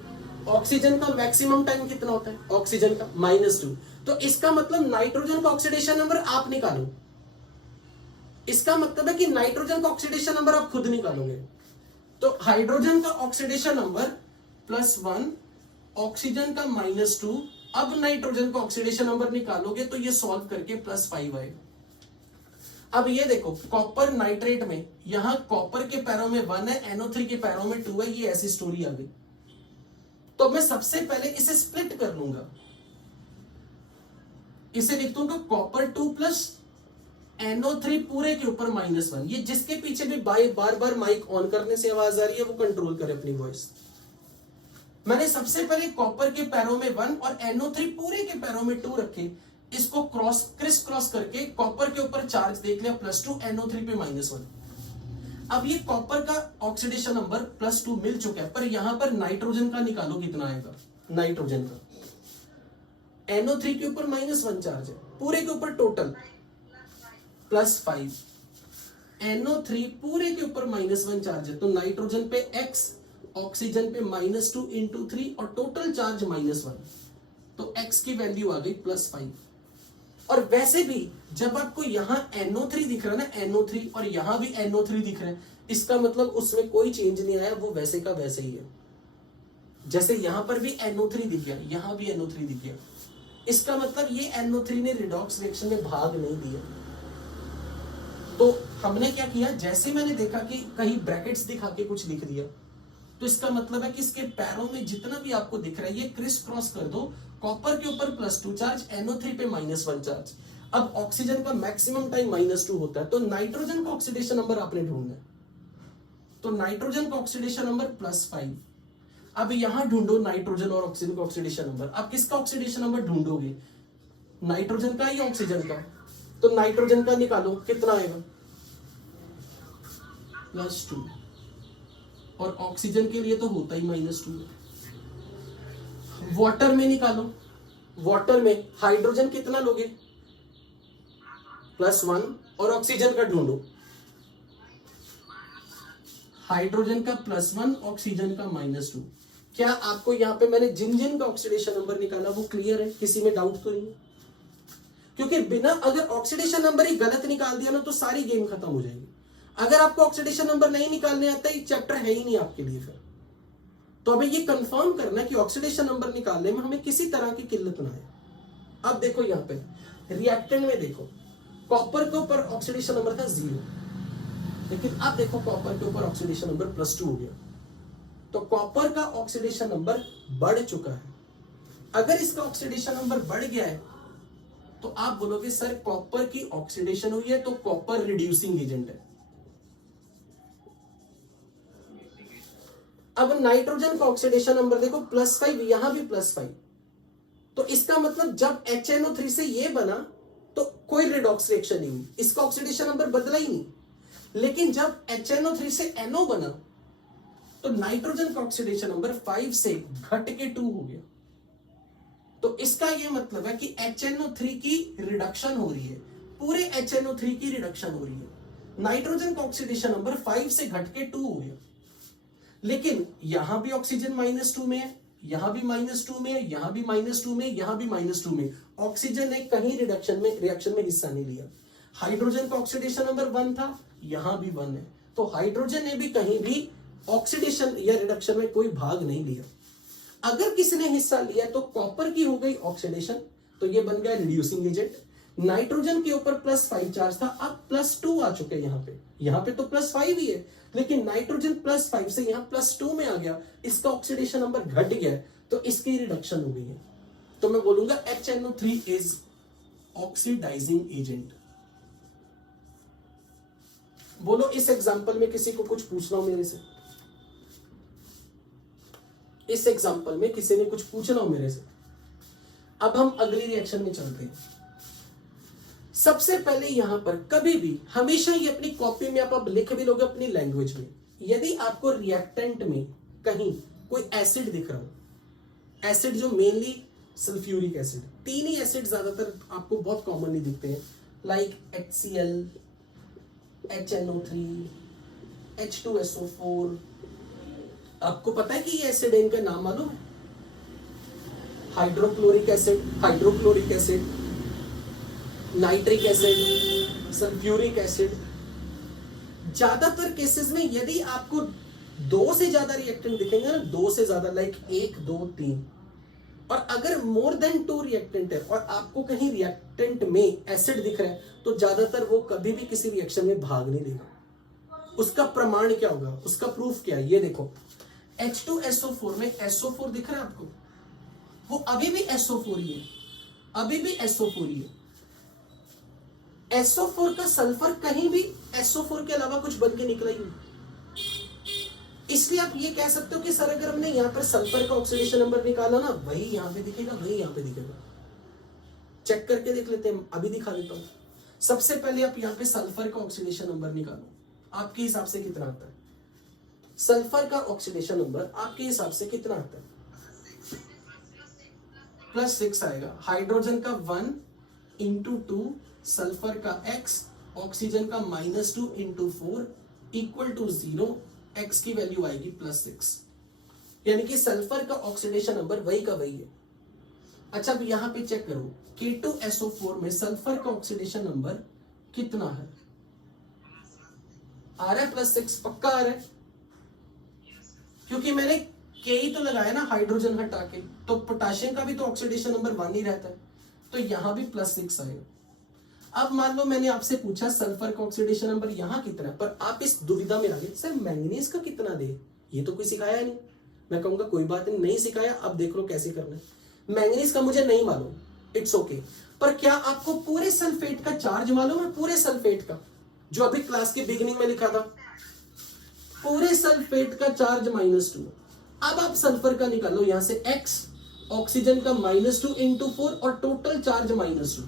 ऑक्सीजन का मैक्सिमम टाइम कितना होता है, ऑक्सीजन का -2। तो इसका मतलब नाइट्रोजन का ऑक्सीडेशन नंबर आप निकालो, इसका मतलब है कि नाइट्रोजन का ऑक्सीडेशन नंबर आप खुद निकालोगे। तो हाइड्रोजन का ऑक्सीडेशन नंबर +1, ऑक्सीजन का -2। अब नाइट्रोजन का ऑक्सीडेशन नंबर निकालोगे तो ये सॉल्व करके +5 आएगा। अब ये देखो, कॉपर नाइट्रेट में यहां कॉपर के पैरों में 1 है, NO3 के पैरों में 2 है, ये ऐसी स्टोरी आ गई। तो मैं सबसे पहले इसे स्प्लिट कर लूंगा, इसे लिख दूंगा कॉपर 2 प्लस NO3 पूरे के ऊपर -1। ये जिसके पीछे भी बार बार माइक ऑन करने से आवाज आ रही है वो कंट्रोल करे अपनी वॉइस। मैंने सबसे पहले कॉपर के पैरों में 1 और NO3 पूरे के पैरों में 2 रखे, इसको क्रिस क्रॉस करके कॉपर के ऊपर चार्ज देख लिया +2, NO3 पे -1। अब ये कॉपर का ऑक्सीडेशन नंबर +2 मिल चुका है, पर यहां पर नाइट्रोजन का निकालो कितना आएगा। नाइट्रोजन का NO3 के ऊपर -1 चार्ज है, पूरे के ऊपर टोटल +5, NO3 पूरे के ऊपर -1 चार्ज है, तो नाइट्रोजन पे X, ऑक्सीजन पे -2 × 3 और टोटल चार्ज -1, तो X की वैल्यू आ गई +5। और वैसे भी जब आपको यहां NO3 दिख रहा है ना, NO3, और यहां भी NO3 दिख रहा है, इसका मतलब उसमें कोई चेंज नहीं आया, वो वैसे का वैसे ही है। जैसे यहां पर भी NO3 दिख गया, यहां भी NO3 दिख गया, इसका मतलब ये NO3 ने रिडॉक्स रिएक्शन में भाग नहीं दिया। तो हमने क्या किया, जैसे मैंने देखा कि कहीं ब्रैकेट्स दिखा के कुछ लिख दिया, तो इसका मतलब है कि इसके पैरों में जितना भी आपको दिख रहा है ये क्रिस क्रॉस कर दो, कॉपर के ऊपर +2 चार्ज, NO3 पे -1 चार्ज। अब ऑक्सीजन का मैक्सिमम टाइम -2 होता है, तो नाइट्रोजन का ऑक्सीडेशन नंबर आपने ढूंढना है, तो नाइट्रोजन का ऑक्सीडेशन नंबर +5। अब यहां ढूंढो नाइट्रोजन और ऑक्सीजन का ऑक्सीडेशन नंबर। अब किसका ऑक्सीडेशन नंबर ढूंढोगे, नाइट्रोजन का या ऑक्सीजन का? तो नाइट्रोजन का निकालो, कितना आएगा +2, और ऑक्सीजन के लिए तो होता ही -2। वाटर में निकालो, वाटर में हाइड्रोजन कितना लोगे +1, और ऑक्सीजन का ढूंढो, हाइड्रोजन का +1, ऑक्सीजन का -2। क्या आपको यहां पे मैंने जिन जिन का ऑक्सीडेशन नंबर निकाला वो क्लियर है, किसी में डाउट तो नहीं? क्योंकि बिना, अगर ऑक्सीडेशन नंबर ही गलत निकाल दिया ना तो सारी गेम खत्म हो जाएगी। अगर आपको ऑक्सीडेशन नंबर नहीं निकालने आता, ये चैप्टर है ही नहीं आपके लिए फिर। तो हमें ये कंफर्म करना है कि ऑक्सीडेशन नंबर निकालने में हमें किसी तरह की किल्लत ना आए। अब देखो यहां पे रिएक्टेंट में देखो, कॉपर के ऊपर ऑक्सीडेशन नंबर था 0, लेकिन अब देखो कॉपर के ऊपर ऑक्सीडेशन नंबर +2 हो गया, तो कॉपर का ऑक्सीडेशन नंबर बढ़ चुका है। अगर इसका ऑक्सीडेशन नंबर बढ़ गया है तो आप बोलोगे सर कॉपर की ऑक्सीडेशन हुई है तो कॉपर रिड्यूसिंग एजेंट है। अब नाइट्रोजन का ऑक्सीडेशन नंबर देखो +5, यहां भी +5, तो इसका मतलब जब HNO3 से ये बना तो कोई रिडॉक्स रिएक्शन नहीं हुई, इसका ऑक्सीडेशन नंबर बदला ही नहीं। लेकिन जब HNO3 से NO बना तो नाइट्रोजन का ऑक्सीडेशन नंबर 5 से घट के 2 हो गया। तो इसका यह मतलब है कि HNO3 की रिडक्शन हो रही है, पूरे HNO3 की रिडक्शन हो रही है। नाइट्रोजन का ऑक्सीडेशन नंबर 5 से घट के 2 हो गया। लेकिन यहां भी ऑक्सीजन -2 में है, यहां भी -2 में है, यहां भी -2 में, यहां भी -2 में। ऑक्सीजन ने कहीं रिएक्शन में हिस्सा नहीं लिया। हाइड्रोजन का ऑक्सीडेशन नंबर 1 था, यहां भी 1 है। तो हाइड्रोजन ने भी कहीं भी ऑक्सीडेशन या रिडक्शन में कोई भाग नहीं लिया। अगर किसी ने हिस्सा लिया तो कॉपर की हो गई ऑक्सीडेशन, तो ये बन गया रिड्यूसिंग एजेंट। नाइट्रोजन के ऊपर +5 चार्ज था, अब +2 आ चुके यहां पे तो +5 ही है, लेकिन नाइट्रोजन +5 से यहां +2 में आ गया, इसका ऑक्सीडेशन नंबर घट गया, तो इसकी रिडक्शन हो गई है। तो मैं बोलूंगा HNO3 इज ऑक्सीडाइजिंग एजेंट। बोलो इस एग्जांपल में किसी को कुछ पूछना हो मेरे से, इस एग्जांपल में किसी ने कुछ पूछना हो मेरे से। अब हम अगली रिएक्शन में चलते हैं। सबसे पहले यहां पर कभी भी हमेशा ये अपनी कॉपी में आप लिख भी लोगे अपनी लैंग्वेज में, यदि आपको रिएक्टेंट में कहीं कोई एसिड दिख रहा हो, एसिड जो मेनली सल्फ्यूरिक एसिड, 3 ही एसिड ज्यादातर आपको बहुत कॉमनली दिखते हैं, लाइक HCl, HNO3, H2SO4। आपको पता है कि ये एसिड है, इनका नाम मालूम है? Hydrochloric acid, hydrochloric acid, nitric acid, sulphuric acid. ज्यादातर केसेस में यदि आपको 2 से ज्यादा रिएक्टेंट दिखेंगे ना, 2 से ज्यादा, लाइक 1 2 3, और अगर मोर देन 2 रिएक्टेंट है और आपको कहीं रिएक्टेंट में एसिड दिख रहा है, तो ज्यादातर वो कभी भी किसी रिएक्शन में भाग नहीं लेगा। उसका प्रमाण क्या होगा, उसका प्रूफ क्या है? ये देखो, H2SO4 में SO4 दिख रहा है आपको, वो अभी भी SO4 ही है, अभी भी SO4 ही है। SO4 का सल्फर कहीं भी SO4 के अलावा कुछ बन के निकला ही नहीं। इसलिए आप ये कह सकते हो कि सर अगर हमने यहां पर सल्फर का ऑक्सीडेशन नंबर निकाला ना, वही यहां पे दिखेगा, वही यहां पे दिखेगा। चेक करके देख लेते हैं, अभी दिखा देता हूं। सबसे पहले आप यहां पे सल्फर का ऑक्सीडेशन नंबर निकालो, आपके हिसाब से कितना आता है? सल्फर का ऑक्सीडेशन नंबर आपके हिसाब से कितना आता है? +6 आएगा। हाइड्रोजन का 1 × 2, सल्फर का x, ऑक्सीजन का -2 × 4 = 0, x की वैल्यू आएगी +6। यानी कि सल्फर का ऑक्सीडेशन नंबर वही का वही है। अच्छा, अब यहां पे चेक करो, K2SO4 में सल्फर का ऑक्सीडेशन नंबर कितना है? आ रहा है +6, पक्का आ रहा है, क्योंकि मैंने K ही तो लगाया ना हाइड्रोजन हटा के, तो पोटेशियम का भी तो ऑक्सीडेशन नंबर 1 ही रहता है, तो यहां भी +6 आएगा। अब मान लो मैंने आपसे पूछा सल्फर का ऑक्सीडेशन नंबर यहां कितना है, पर आप इस दुविधा में आ गए, सर मैंगनीज का कितना दे, ये तो कोई सिखाया नहीं। मैं कहूंगा कोई बात नहीं सिखाया, अब देख लो कैसे करना है। मैंगनीज का मुझे नहीं मालूम, इट्स ओके, पर क्या आपको पूरे सल्फेट का चार्ज मालूम है? पूरे सल्फेट का, जो अभी क्लास के बिगिनिंग में लिखा था, पूरे सल्फेट का चार्ज -2। अब आप सल्फर का निकालो, यहां से x, ऑक्सीजन का -2 × 4 और टोटल चार्ज -2,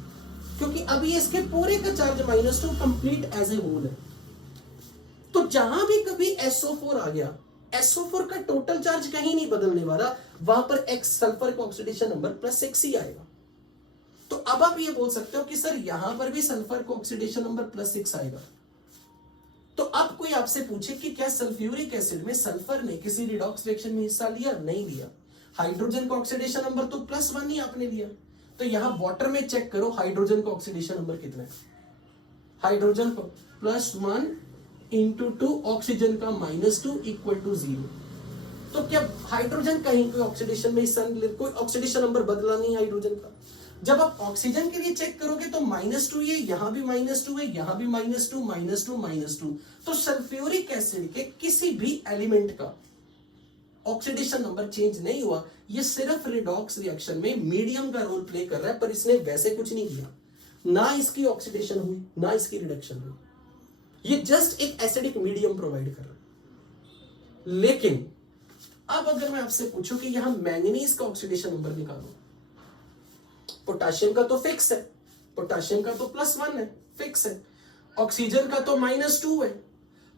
क्योंकि अभी इसके पूरे का charge -2 complete as a whole है। तो जहां भी कभी SO4 आ गया, SO4 का टोटल चार्ज कहीं नहीं बदलने वाला, वहां पर x सल्फर का ऑक्सीडेशन नंबर +6 ही आएगा। तो अब आप ये बोल सकते हो कि सर यहां पर भी सल्फर का ऑक्सीडेशन नंबर +6 आएगा। तो अब कोई आपसे पूछे कि क्या सल्फ्यूरिक एसिड में सल्फर ने किसी रिडॉक्स रिएक्शन में हिस्सा लिया? नहीं लिया। हाइड्रोजन का ऑक्सीडेशन नंबर तो +1 ही आपने लिया, तो यहां वाटर में चेक करो हाइड्रोजन का ऑक्सीडेशन नंबर कितना है। हाइड्रोजन का +1 × 2, ऑक्सीजन का -2 = 0। तो क्या हाइड्रोजन कहीं कोई ऑक्सीडेशन में हिस्सा, कोई ऑक्सीडेशन नंबर बदला नहीं हाइड्रोजन का। जब आप ऑक्सीजन के लिए चेक करोगे तो -2 है, यहां भी -2 है, यहां भी -2 -2 -2। तो सल्फ्यूरिक एसिड के किसी भी एलिमेंट का ऑक्सीडेशन नंबर चेंज नहीं हुआ, ये सिर्फ रिडॉक्स रिएक्शन में मीडियम का रोल प्ले कर रहा है, पर इसने वैसे कुछ नहीं किया, ना इसकी ऑक्सीडेशन हुई ना इसकी रिडक्शन हुई, ये जस्ट एक एसिडिक मीडियम प्रोवाइड कर रहा है। लेकिन अब अगर मैं आपसे पूछूं कि यहां मैंगनीज का ऑक्सीडेशन नंबर निकालो, पोटेशियम का तो फिक्स है, पोटाशियम का तो +1 है, फिक्स है। ऑक्सीजन का तो -2 है।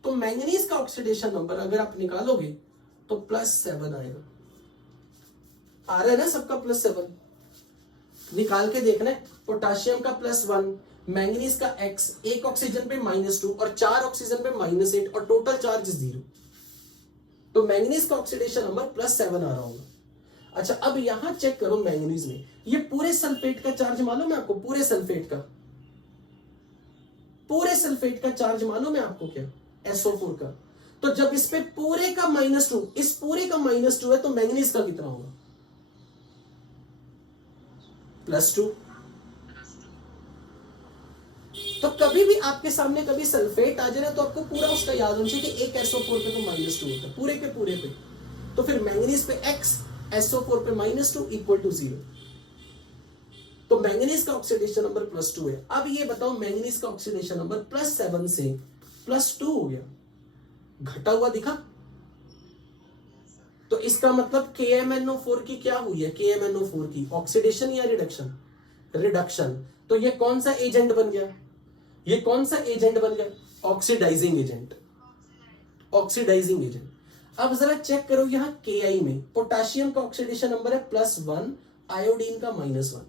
तो मैंगनीज का ऑक्सीडेशन नंबर अगर आप निकालोगे तो +7 आएगा। आ रहा है ना सबका +7? निकाल के देखना है। पोटाशियम का +1, मैंगनीज का X, एक ऑक्सीजन पे -2 और 4 ऑक्सीजन पे -8 और टोटल चार्ज 0। तो मैंगनीज का ऑक्सीडेशन नंबर +7 आ रहा होगा। अच्छा, अब यहां चेक करो मैंगनीज में, ये पूरे सल्फेट का चार्ज मालूम है आपको? पूरे सल्फेट का चार्ज मालूम है आपको क्या? SO4 का। तो जब इस पे पूरे का -2, इस पूरे का -2 है, तो मैंगनीज का कितना होगा? +2। तो कभी भी आपके सामने कभी सल्फेट आ जाए तो आपको पूरा उसका याद होना चाहिए कि एक SO4 पे तो -2 होता है, पूरे के पूरे पे। तो फिर मैंगनीज पे X, SO4 पे -2 = 0। तो मैंगनीज का ऑक्सीडेशन नंबर +2 है। अब ये बताओ मैंगनीज का ऑक्सीडेशन नंबर +7 से +2 हो गया, घटा हुआ दिखा? तो इसका मतलब KMnO4 की क्या हुई है? KMnO4 की ऑक्सीडेशन या रिडक्शन? रिडक्शन। तो ये कौन सा एजेंट बन गया? ये कौन सा एजेंट बन गया? Oxidizing agent. Oxidising agent. अब जरा चेक करो यहां Ki में पोटाशियम का ऑक्सीडेशन नंबर है +1, आयोडीन का -1।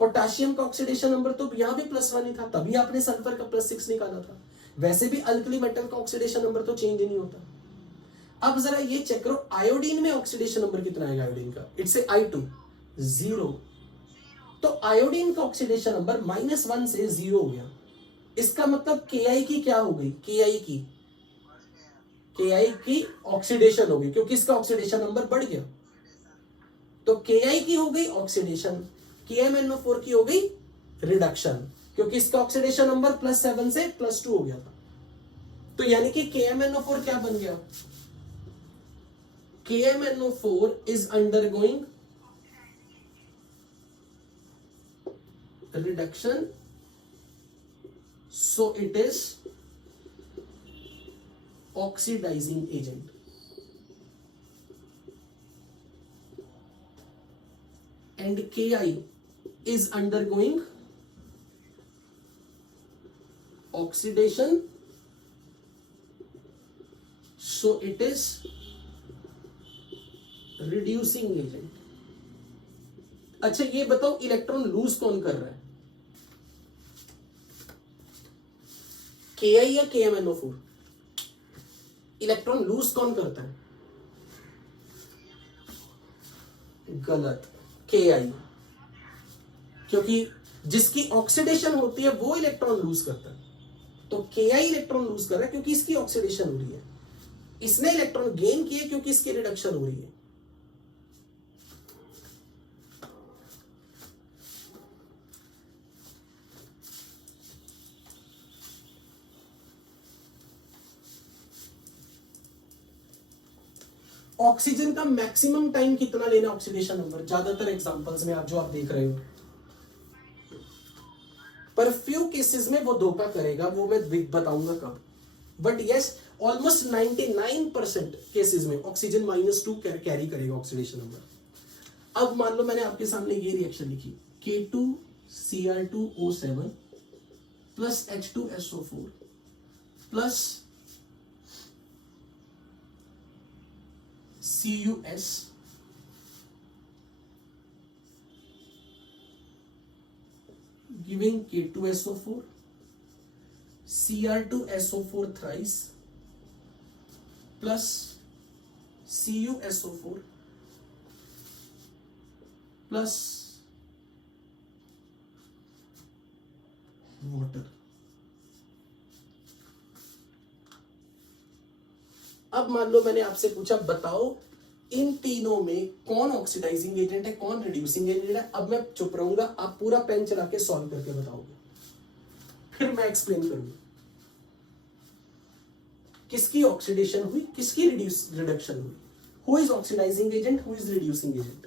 पोटाशियम का ऑक्सीडेशन नंबर तो यहां भी +1 ही था, तभी आपने सल्फर का +6 निकाला था। वैसे भी अल्कली मेटल का ऑक्सीडेशन नंबर तो चेंज नहीं होता। अब जरा ये चेक करो आयोडीन में ऑक्सीडेशन नंबर कितना आएगा आयोडीन का? It's I2 0। तो आयोडीन का ऑक्सीडेशन नंबर -1 से 0 हो गया। इसका मतलब Ki की क्या हो गई? Ki की ऑक्सीडेशन हो गई, क्योंकि इसका ऑक्सीडेशन नंबर बढ़ गया। तो Ki की हो गई ऑक्सीडेशन, KMnO4 की हो गई रिडक्शन, क्योंकि इसका ऑक्सीडेशन नंबर +7 से +2 हो गया था। तो यानी कि KMnO4 क्या बन गया? KMnO4 is undergoing reduction, so it is oxidizing agent. And Ki is undergoing oxidation, so it is reducing agent. अच्छा, ये बताओ इलेक्ट्रॉन लूज कौन कर रहा है? Ki या KMnO4? इलेक्ट्रॉन लूज कौन करता है? गलत, Ki। क्योंकि जिसकी ऑक्सीडेशन होती है वो इलेक्ट्रॉन लूज करता है। तो Ki इलेक्ट्रॉन लूज कर रहा है क्योंकि इसकी ऑक्सीडेशन हो रही है। इसने इलेक्ट्रॉन गेन किए क्योंकि इसकी रिडक्शन हो रही है। ऑक्सीजन का मैक्सिमम टाइम कितना लेना ऑक्सीडेशन नंबर? ज्यादातर एग्जांपल्स में आप देख रहे हो, पर फ्यू केसेस में वो धोखा करेगा, वो मैं बताऊंगा कब। बट यस, ऑलमोस्ट 99% केसेस में ऑक्सीजन -2 कैरी करेगा ऑक्सीडेशन नंबर। अब मान लो मैंने आपके सामने ये रिएक्शन लिखी, K2Cr2O7 plus H2SO4 plus CuS giving K2SO4, Cr2SO4 thrice plus CuSO4 plus water। अब मान लो मैंने आपसे पूछा बताओ इन तीनों में कौन ऑक्सीडाइजिंग एजेंट है, कौन रिड्यूसिंग एजेंट है। अब मैं चुप रहूंगा, आप पूरा पेन चला के सॉल्व करके बताओगे, फिर मैं एक्सप्लेन करूंगा किसकी ऑक्सीडेशन हुई, किसकी रिडक्शन हुई, who is oxidizing agent, who is reducing agent.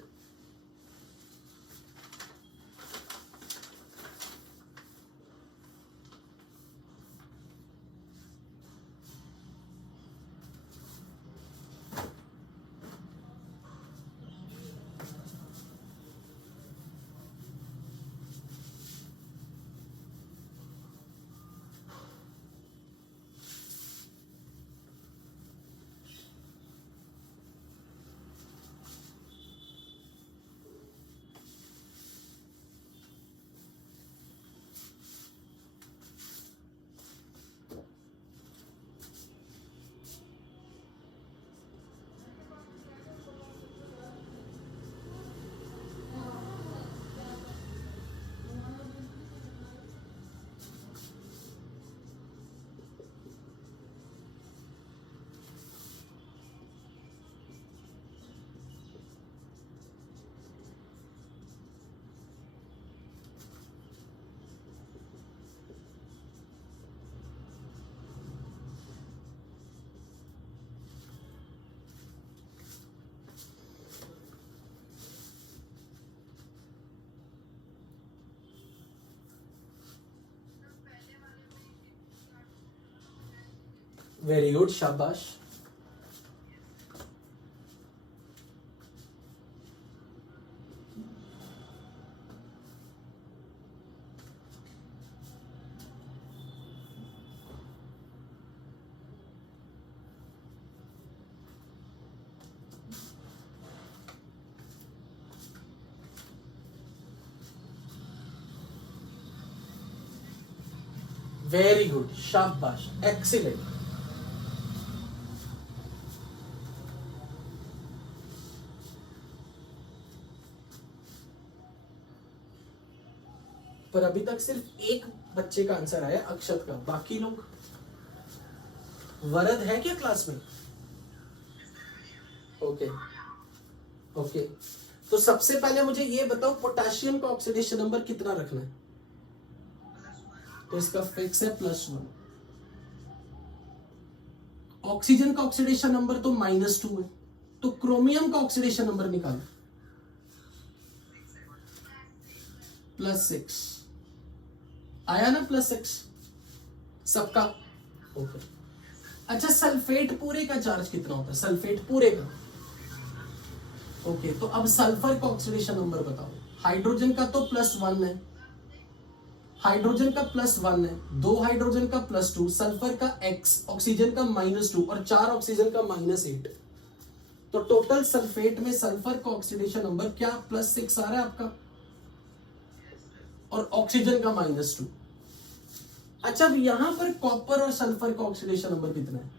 Very good, शाबाश। वेरी गुड, शाबाश, एक्सीलेंट। पर अभी तक सिर्फ एक बच्चे का आंसर आया, अक्षत का। बाकी लोग, वरद है क्या क्लास में? ओके ओके, तो सबसे पहले मुझे ये बताओ पोटेशियम का ऑक्सीडेशन नंबर कितना रखना है? तो इसका फिक्स है +1। ऑक्सीजन का ऑक्सीडेशन नंबर तो -2 है, तो क्रोमियम का ऑक्सीडेशन नंबर निकालो। +6 आया ना? +6 सबका। ओके, अच्छा सल्फेट पूरे का चार्ज कितना होता है? सल्फेट पूरे का। ओके, तो अब सल्फर का ऑक्सीडेशन नंबर बताओ। हाइड्रोजन का तो +1 है, हाइड्रोजन का +1 है, 2 हाइड्रोजन का +2, सल्फर का X, ऑक्सीजन का -2 और 4 ऑक्सीजन का -8। तो टोटल सल्फेट में सल्फर का ऑक्सीडेशन नंबर क्या +6 आ रहा है आपका, और ऑक्सीजन का -2। अच्छा, अब यहां पर कॉपर और सल्फर का ऑक्सीडेशन नंबर कितना है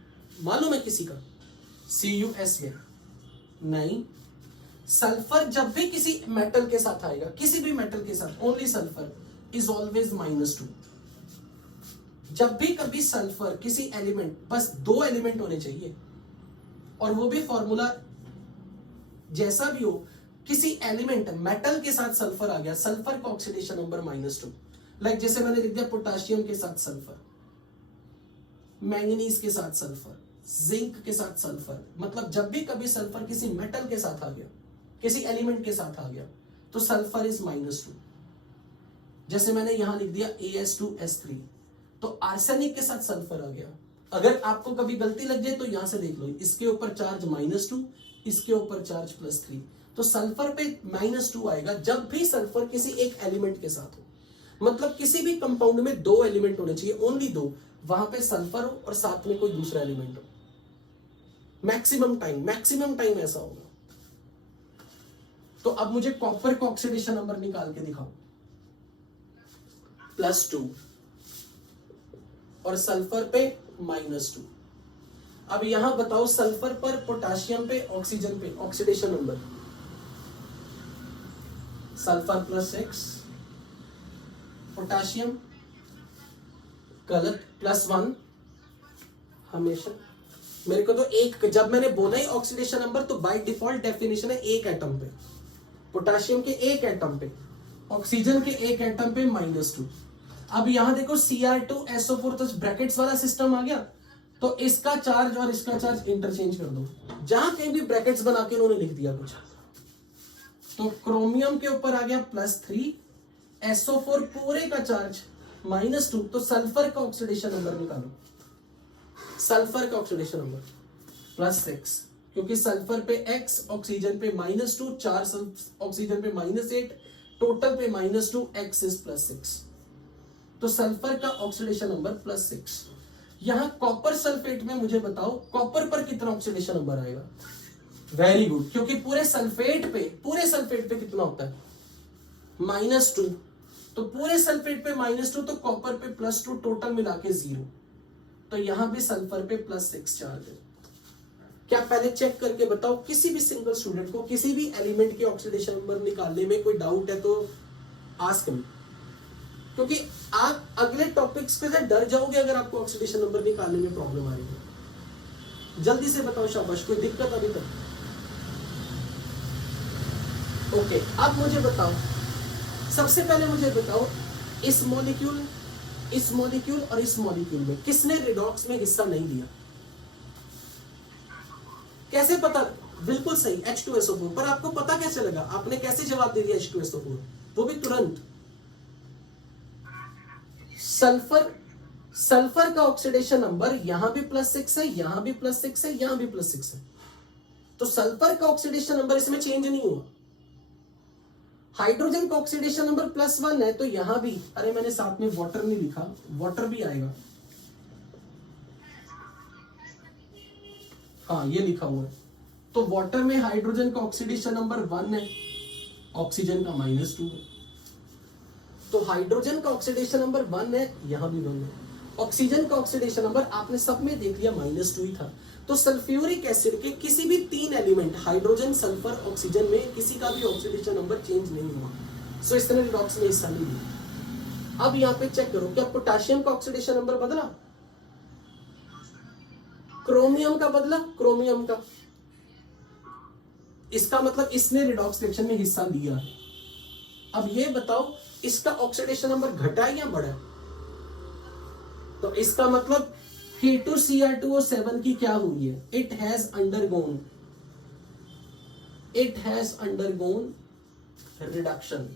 मालूम है किसी का? CuS में नहीं। सल्फर जब भी किसी मेटल के साथ आएगा, किसी भी मेटल के साथ, ओनली सल्फर इज ऑलवेज -2। जब भी कभी सल्फर किसी एलिमेंट, बस 2 एलिमेंट होने चाहिए, और वो भी फॉर्मूला जैसा भी हो, किसी एलिमेंट मेटल के साथ सल्फर आ गया, सल्फर का ऑक्सीडेशन नंबर -2। लाइक जैसे मैंने लिख दिया पोटेशियम के साथ सल्फर, मैंगनीज के साथ सल्फर, जिंक के साथ सल्फर, मतलब जब भी कभी सल्फर किसी मेटल के साथ आ गया, किसी एलिमेंट के साथ आ गया, तो सल्फर इज -2। जैसे मैंने यहां लिख दिया AS2S3, तो आर्सेनिक के साथ सल्फर आ गया। अगर आपको कभी गलती लग जाए तो यहां से देख लो, इसके ऊपर चार्ज -2, इसके ऊपर चार्ज +3, तो सल्फर पे -2 आएगा जब भी सल्फर किसी एक एलिमेंट के साथ हो। मतलब किसी भी कंपाउंड में 2 एलिमेंट होने चाहिए, ओनली 2, वहां पे सल्फर हो और साथ में कोई दूसरा एलिमेंट हो। मैक्सिमम टाइम ऐसा होगा। तो अब मुझे कॉपर का ऑक्सीडेशन नंबर निकाल के दिखाओ। +2 और सल्फर पे -2। अब यहां बताओ सल्फर पर, पोटेशियम पे, ऑक्सीजन पे ऑक्सीडेशन नंबर। सल्फर +6, पोटेशियम गलत, +1 हमेशा। मेरे को तो एक, जब मैंने बोला ही ऑक्सीडेशन नंबर, तो बाय डिफॉल्ट डेफिनेशन है एक एटम पे, पोटेशियम के एक एटम पे, ऑक्सीजन के एक एटम पे -2। अब यहां देखो Cr2SO4, तो ब्रैकेट्स वाला सिस्टम आ गया, तो इसका चार्ज और इसका चार्ज इंटरचेंज कर दो। जहां कहीं भी ब्रैकेट्स बना के उन्होंने लिख दिया कुछ, तो क्रोमियम के ऊपर आ गया +3, SO4 पूरे का चार्ज -2, तो सल्फर का ऑक्सीडेशन नंबर निकालो। सल्फर का ऑक्सीडेशन नंबर +6, क्योंकि सल्फर पे X, ऑक्सीजन पे -2, 4 ऑक्सीजन पे -8, टोटल पे -2, X इज +6, तो सल्फर का ऑक्सीडेशन नंबर +6। यहां कॉपर सल्फेट में मुझे बताओ कॉपर पर कितना ऑक्सीडेशन नंबर आएगा? वेरी गुड, क्योंकि पूरे सल्फेट पे कितना होता है? -2, तो पूरे सल्फेट पे -2, तो कॉपर पे +2, टोटल मिला के 0, तो यहां भी सल्फर पे +6 चार्ज है। क्या पहले चेक करके बताओ, किसी भी सिंगल स्टूडेंट को किसी भी एलिमेंट के ऑक्सीडेशन नंबर निकालने में कोई डाउट है तो आस्क मी, क्योंकि आप अगले टॉपिक्स पे से डर जाओगे अगर आपको ऑक्सीडेशन नंबर निकालने में प्रॉब्लम आ रही है। जल्दी से बताओ, शाबाश, कोई दिक्कत अभी तक? ओके, अब मुझे बताओ, सबसे पहले मुझे बताओ, इस मॉलिक्यूल और इस मॉलिक्यूल में किसने रिडॉक्स में हिस्सा नहीं लिया? कैसे पता? बिल्कुल सही, H2SO4। पर आपको पता कैसे लगा? आपने कैसे जवाब दे दिया H2SO4, वो भी तुरंत? सल्फर का ऑक्सीडेशन नंबर यहां भी +6 है, यहां भी +6 है, यहां भी +6 है, तो सल्फर का ऑक्सीडेशन नंबर इसमें चेंज नहीं हुआ। हाइड्रोजन का ऑक्सीडेशन नंबर +1 है, तो यहां भी, अरे मैंने साथ में वाटर नहीं लिखा, वाटर भी आएगा, हाँ ये लिखा हुआ है। तो वाटर में हाइड्रोजन का ऑक्सीडेशन नंबर 1 है, ऑक्सीजन का -2 है। तो हाइड्रोजन का ऑक्सीडेशन नंबर 1 है, यहां भी 1 है। ऑक्सीजन का ऑक्सीडेशन नंबर आपने सब में देख लिया -2 ही था। तो सल्फ्यूरिक एसिड के किसी भी 3 एलिमेंट, हाइड्रोजन, सल्फर, ऑक्सीजन में किसी का भी ऑक्सीडेशन नंबर चेंज नहीं हुआ। सो इसने रिडॉक्स में हिस्सा नहीं लिया। अब यहाँ पे चेक करो, क्या पोटेशियम का ऑक्सीडेशन नंबर बदला? क्रोमियम का बदला? क्रोमियम का, इसका मतलब इसने रिडॉक्स रिएक्शन में हिस्सा लिया है। अब ये बताओ इसका ऑक्सीडेशन नंबर घटा या बढ़ा? तो इसका मतलब He2Cr2O7 की क्या हुई है? It has undergone reduction,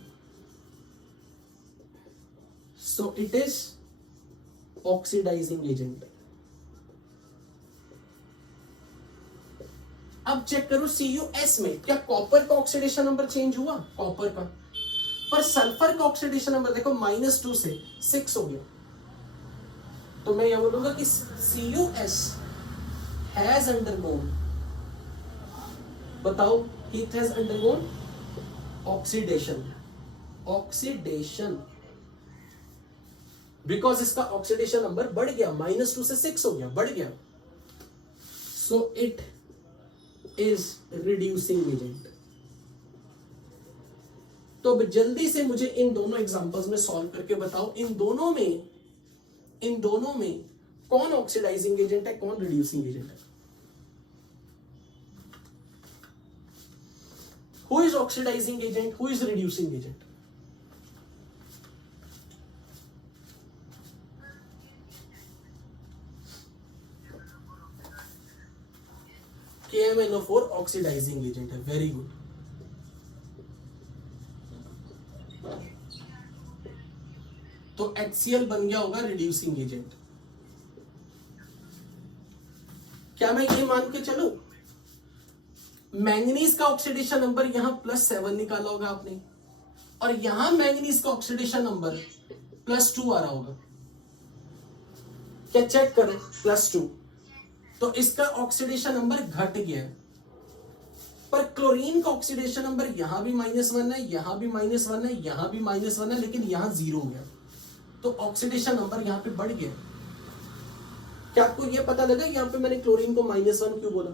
so it is oxidizing agent. अब चेक करो CuS में क्या कॉपर का ऑक्सीडेशन नंबर चेंज हुआ? कॉपर का। पर सल्फर का ऑक्सीडेशन नंबर देखो -2 से 6 हो गया। तो मैं यह बोलूंगा कि CuS हैज अंडरगोन, बताओ, it has undergone oxidation because इसका ऑक्सीडेशन नंबर बढ़ गया, -2 से 6 हो गया, बढ़ गया। सो इट इज रिड्यूसिंग एजेंट। तो अब जल्दी से मुझे इन दोनों एग्जांपल्स में सॉल्व करके बताओ, इन दोनों में कौन ऑक्सीडाइजिंग एजेंट है, कौन रिड्यूसिंग एजेंट है? Who is oxidizing agent, who is reducing agent? KMnO4 oxidizing agent है, वेरी गुड। तो HCl बन गया होगा रिड्यूसिंग एजेंट। क्या मैं ये मान के चलूं मैंगनीज का ऑक्सीडेशन नंबर यहां +7 निकाला होगा आपने, और यहां मैंगनीज का ऑक्सीडेशन नंबर +2 आ रहा होगा? क्या चेक करें, +2, तो इसका ऑक्सीडेशन नंबर घट गया। पर क्लोरीन का ऑक्सीडेशन नंबर यहां भी -1 है, यहां भी -1 है, यहां भी -1 है, लेकिन यहां 0 हो गया, तो ऑक्सीडेशन नंबर यहां पे बढ़ गया। क्या आपको यह पता लगा यहां पे मैंने क्लोरीन को -1 क्यों बोला?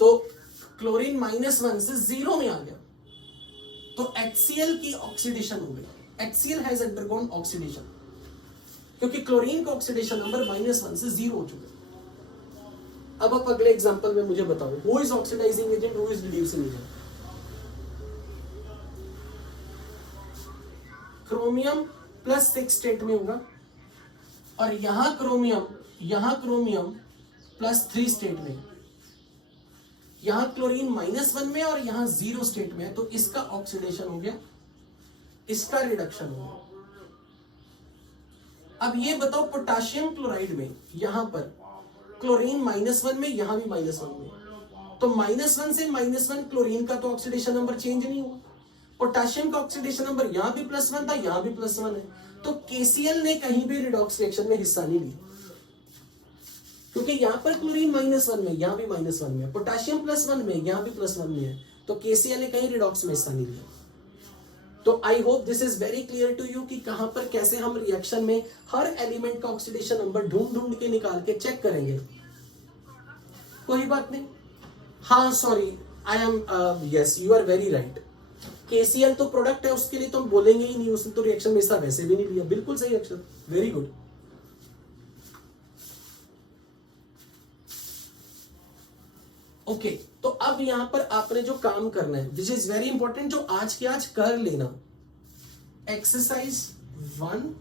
तो क्लोरीन -1 से 0 में आ गया, तो HCl की ऑक्सीडेशन हो गई। HCl हैज अंडरगॉन ऑक्सीडेशन, क्योंकि क्लोरीन का ऑक्सीडेशन नंबर -1 से 0 हो चुका है। अब आप अगले एग्जांपल में मुझे बताओ, who is oxidizing agent, who is reducing agent? Chromium +6 state में होगा, और यहां क्रोमियम +3 स्टेट में, यहां क्लोरीन -1 में और यहां 0 स्टेट में है, तो इसका ऑक्सीडेशन हो गया, इसका रिडक्शन हो गया। अब ये बताओ पोटेशियम क्लोराइड में यहां पर क्लोरीन -1 में, यहां भी -1 में, तो -1 से -1 क्लोरीन का तो ऑक्सीडेशन नंबर चेंज नहीं हुआ। पोटेशियम का ऑक्सीडेशन नंबर यहां भी +1 था, यहां भी +1 है, तो KCl ने कहीं भी रिडॉक्स रिएक्शन में हिस्सा नहीं लिया, क्योंकि यहां पर क्लोरीन -1 में, यहां भी -1 में, पोटेशियम +1 में, यहां भी +1 में है, तो KCl ने कहीं रिडॉक्स में हिस्सा नहीं लिया। तो I hope this is very clear to you कि कहां पर कैसे हम रिएक्शन में हर एलिमेंट का ऑक्सीडेशन नंबर ढूंढ के निकाल के चेक करेंगे। कोई बात नहीं, हाँ sorry, I am yes you are very right. KCl तो प्रोडक्ट है, उसके लिए तो हम बोलेंगे ही नहीं, उसने तो रिएक्शन में हिस्सा वैसे भी नहीं लिया। बिल्कुल सही अक्षर, वेरी गुड। ओके, तो अब यहां पर आपने जो काम करना है, विच इज वेरी इंपॉर्टेंट, जो आज के आज कर लेना, एक्सरसाइज 1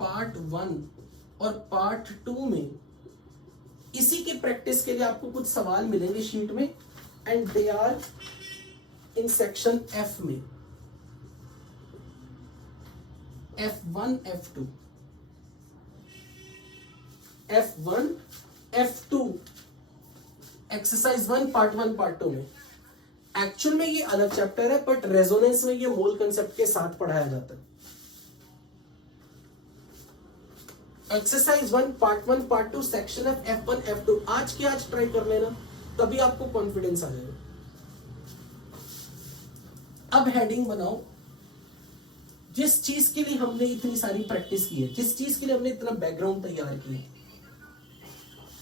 पार्ट 1 और पार्ट 2 में इसी के प्रैक्टिस के लिए आपको कुछ सवाल मिलेंगे शीट में, and they are in section F में। F1 F2 F1 F2 exercise 1 part 1 part 2 में एक्चुअल में ये अलग चैप्टर है, बट रेजोनेंस में ये मोल कंसेप्ट के साथ पढ़ाया जाता है। Exercise 1 part 1 part 2 section F F1 F2 आज के आज ट्राई कर लेना, तभी आपको कॉन्फिडेंस आ जाएगा। अब हेडिंग बनाओ, जिस चीज के लिए हमने इतनी सारी प्रैक्टिस की है, जिस चीज के लिए हमने इतना बैकग्राउंड तैयार किया है,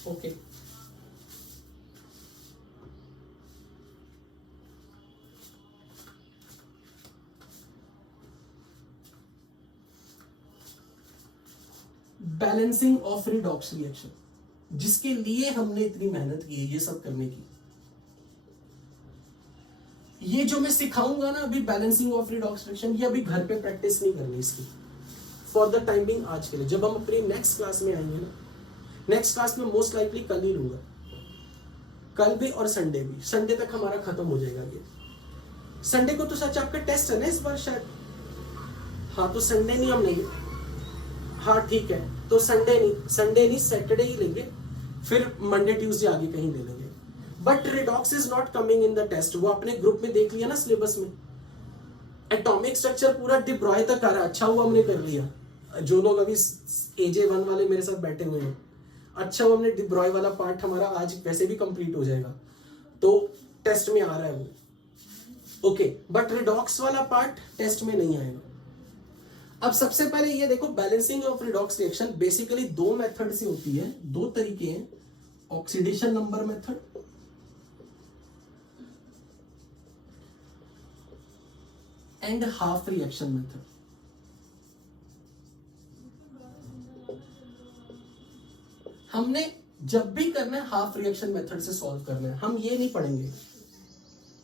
okay balancing of redox reaction, जिसके लिए हमने इतनी मेहनत की है ये सब करने की। ये जो मैं सिखाऊंगा ना अभी बैलेंसिंग ऑफ रिडॉक्स रिएक्शन, ये अभी घर पे प्रैक्टिस नहीं करनी इसकी, फॉर द टाइम बिंग आज के लिए। जब हम अपनी नेक्स्ट क्लास में आएंगे ना, नेक्स्ट क्लास में मोस्ट लाइकली कल ही लूंगा, कल भी और संडे भी। संडे तक हमारा खत्म हो जाएगा ये। संडे को तो सच आपका टेस्ट है ना इस बार शायद, हाँ तो संडे नहीं हम लेंगे, हाँ ठीक है, तो संडे नहीं सैटरडे ही लेंगे, फिर मंडे ट्यूसडे आगे कहीं ले लेंगे। But redox is not coming in the test, वो अपने ग्रुप में देख लिया ना सिलेबस में, एटॉमिक स्ट्रक्चर पूरा डी ब्रॉय तक आ रहा है। अच्छा हुआ हमने कर लिया, जो लोग अभी AJ1 वाले मेरे साथ बैठे हुए हैं, अच्छा हुआ हमने डी ब्रॉय वाला पार्ट हमारा आज वैसे भी कंप्लीट हो जाएगा, तो टेस्ट में आ रहा है वो, ओके। बट रिडॉक्स वाला पार्ट टेस्ट में नहीं आएगा। अब सबसे पहले ये देखो, balancing of redox reaction basically दो मेथड से होती है, दो तरीके हैं, oxidation number method and half reaction method. हमने जब भी करना है हाफ रिएक्शन मेथड से सॉल्व करना है, हम ये नहीं पढ़ेंगे,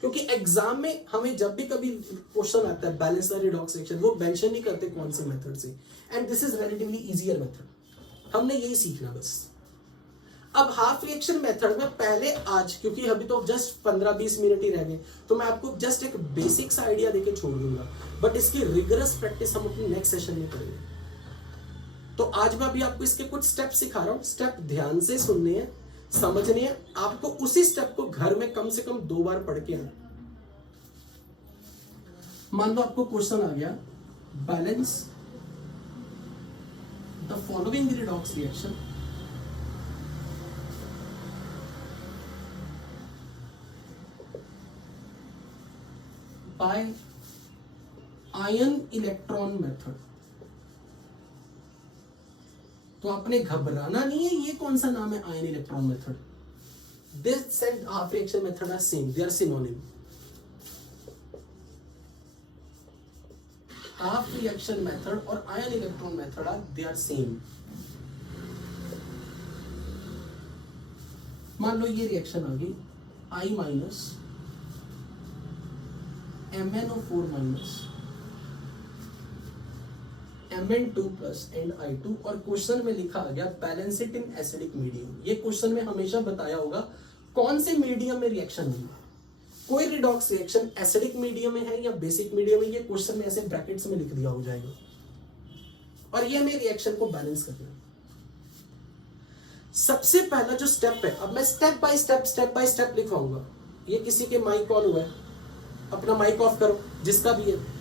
क्योंकि एग्जाम में हमें जब भी कभी क्वेश्चन आता है बैलेंस और रिडॉक्स रिएक्शन, वो मेंशन नहीं करते कौन से मेथड से, and this is relatively easier method, हमने यही सीखना बस। अब हाफ रिएक्शन मेथड में पहले आज, क्योंकि अभी तो जस्ट 15-20 मिनट ही रह गए, तो मैं आपको जस्ट एक बेसिक्स आइडिया देके छोड़ दूंगा, बट इसकी रिगरस प्रैक्टिस हम अपनी नेक्स्ट सेशन में करेंगे। तो आज मैं अभी आपको इसके कुछ स्टेप सिखा रहा हूं, स्टेप ध्यान से सुनने हैं, समझनी है आपको। उसी स्टेप को घर में कम से कम 2 बार पढ़ के आना। मान लो आपको क्वेश्चन आ गया, balance the following redox reaction by ion electron method. तो आपने घबराना नहीं है, ये कौन सा नाम है ion electron method. This and half reaction method are same, they are synonym. Half reaction method और ion electron method are they are same. मान लो ये रिएक्शन आ गई, I minus MnO4 minus Mn2 plus and I2, और क्वेश्चन में लिखा आ गया balance it in acidic medium. ये क्वेश्चन में हमेशा बताया होगा कौन से मीडियम में रिएक्शन हुई। कोई रिडॉक्स रिएक्शन एसिडिक मीडियम में है या बेसिक मीडियम में, ये क्वेश्चन में ऐसे ब्रैकेट्स में लिख दिया हो जाएगा, और ये हमें रिएक्शन को बैलेंस करना है। सबसे पहला जो स्टेप है, अब मैं स्टेप बाय स्टेप लिखवाऊंगा। ये किसी के माइक ऑन हुआ है, अपना माइक ऑफ करो जिसका भी है।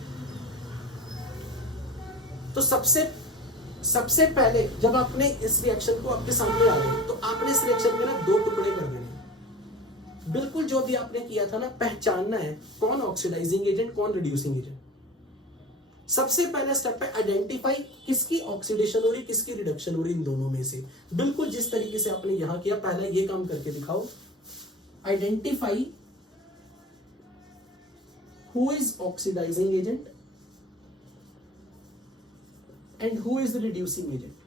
तो सबसे पहले जब आपने इस रिएक्शन को आपके सामने आ गए, तो आपने इस रिएक्शन में ना 2 टुकड़े कर देने। बिल्कुल जो भी आपने किया था ना, पहचानना है कौन ऑक्सीडाइजिंग एजेंट कौन रिड्यूसिंग एजेंट। सबसे पहला स्टेप है आइडेंटिफाई किसकी ऑक्सीडेशन हो रही किसकी रिडक्शन हो रही, इन दोनों में से। बिल्कुल जिस तरीके से आपने यहां किया, पहला ये काम करके दिखाओ। Identify who is oxidizing agent and who is the reducing agent।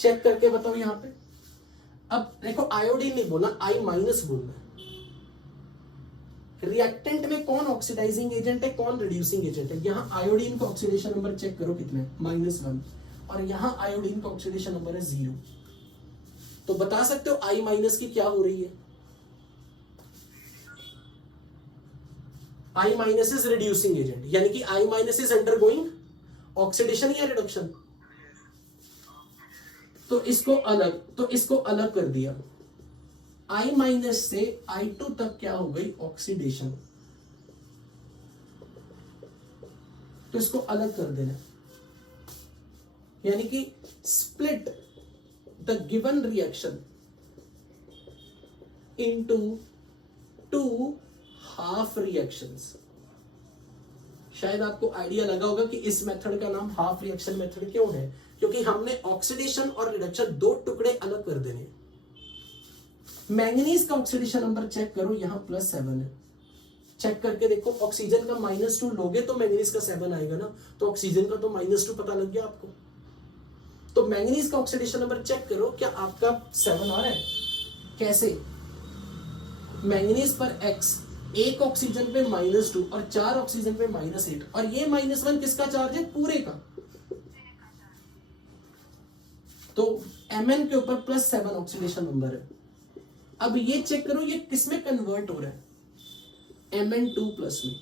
Check करके बताओ यहां पे। अब देखो आयोडीन नहीं बोलना, I माइनस बोलना। रिएक्टेंट में कौन ऑक्सीडाइजिंग एजेंट है कौन रिड्यूसिंग एजेंट है। यहां आयोडीन का ऑक्सीडेशन नंबर चेक करो कितने, -1, और यहां आयोडीन का ऑक्सीडेशन नंबर है 0। तो बता सकते हो I माइनस की क्या हो रही है, I minus is reducing agent, यानी कि I minus is undergoing oxidation या रिडक्शन। तो इसको अलग कर दिया। I माइनस से I2 तक क्या हो गई, ऑक्सीडेशन। तो इसको अलग कर देना, यानी कि split the given reaction into 2 half reactions. शायद आपको आइडिया लगा होगा कि इस मेथड का नाम हाफ रिएक्शन मेथड क्यों है, क्योंकि हमने ऑक्सीडेशन और रिडक्शन 2 टुकड़े अलग कर देने। मैंगनीज का ऑक्सीडेशन नंबर चेक करो, यहां +7 है। चेक करके देखो, ऑक्सीजन का -2 लोगे तो मैंगनीज का 7 आएगा ना, तो ऑक्सीजन का तो -2 पता लग गया आपको। तो मैंगनीज का ऑक्सीडेशन नंबर चेक करो, क्या आपका 7 आ रहा है? कैसे? मैंगनीज पर X, 1 ऑक्सीजन पे -2 और 4 ऑक्सीजन पे -8, और ये -1 किसका चार्ज है? पूरे का। तो Mn के ऊपर +7 ऑक्सीडेशन नंबर है। अब ये चेक करो, ये किसमें कन्वर्ट हो रहा है? Mn2+ में।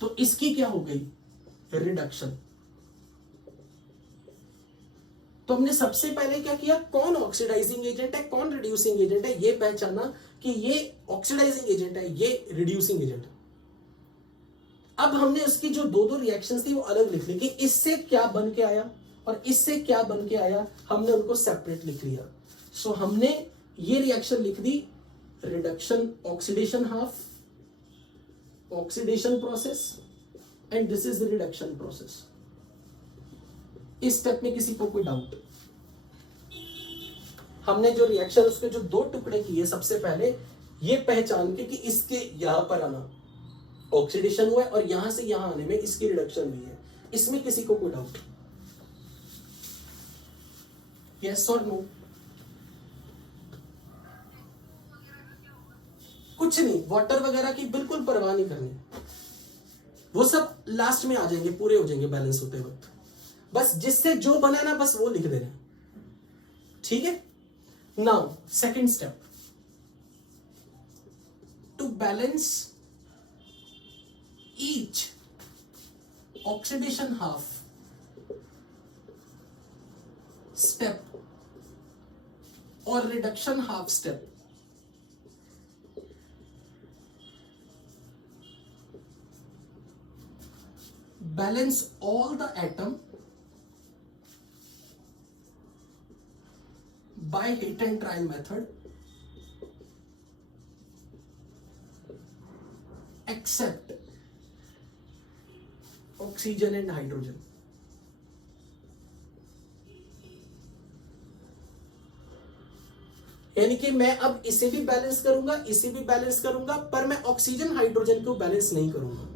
तो इसकी क्या हो गई? रिडक्शन। तो हमने सबसे पहले क्या किया, कौन ऑक्सीडाइजिंग एजेंट है, कौन रिड्यूसिंग एजेंट है, ये पहचाना कि ये ऑक्सीडाइजिंग एजेंट है, ये रिड्यूसिंग एजेंट है। अब हमने उसकी जो दो रिएक्शंस थी वो अलग लिख ली कि इससे क्या बन के आया और इससे क्या बन के आया, हमने उनको सेपरेट लिख लिया। सो हमने ये रिएक्शन लिख दी, reduction oxidation half, oxidation process, and this is the reduction process. इस स्टेप में किसी को कोई डाउट? हमने जो रिएक्शन उसके जो 2 टुकड़े किए, सबसे पहले ये पहचान के कि इसके यहां पर आना ऑक्सीडेशन हुआ है और यहां से यहां आने में इसकी रिडक्शन हुई है। इसमें किसी को कोई डाउट? यस और नो? कुछ नहीं, वाटर वगैरह की बिल्कुल परवाह नहीं करनी, वो सब लास्ट में आ जाएंगे, पूरे हो जाएंगे बैलेंस होते वक्त। बस जिससे जो बना ना, बस वो लिख देना, ठीक है। Now second step, to balance each oxidation half step और reduction half step, balance all the atom by hit and trial method except oxygen and hydrogen। यानी कि मैं अब इसे भी बैलेंस करूंगा, इसे भी बैलेंस करूंगा, पर मैं ऑक्सीजन हाइड्रोजन को बैलेंस नहीं करूंगा।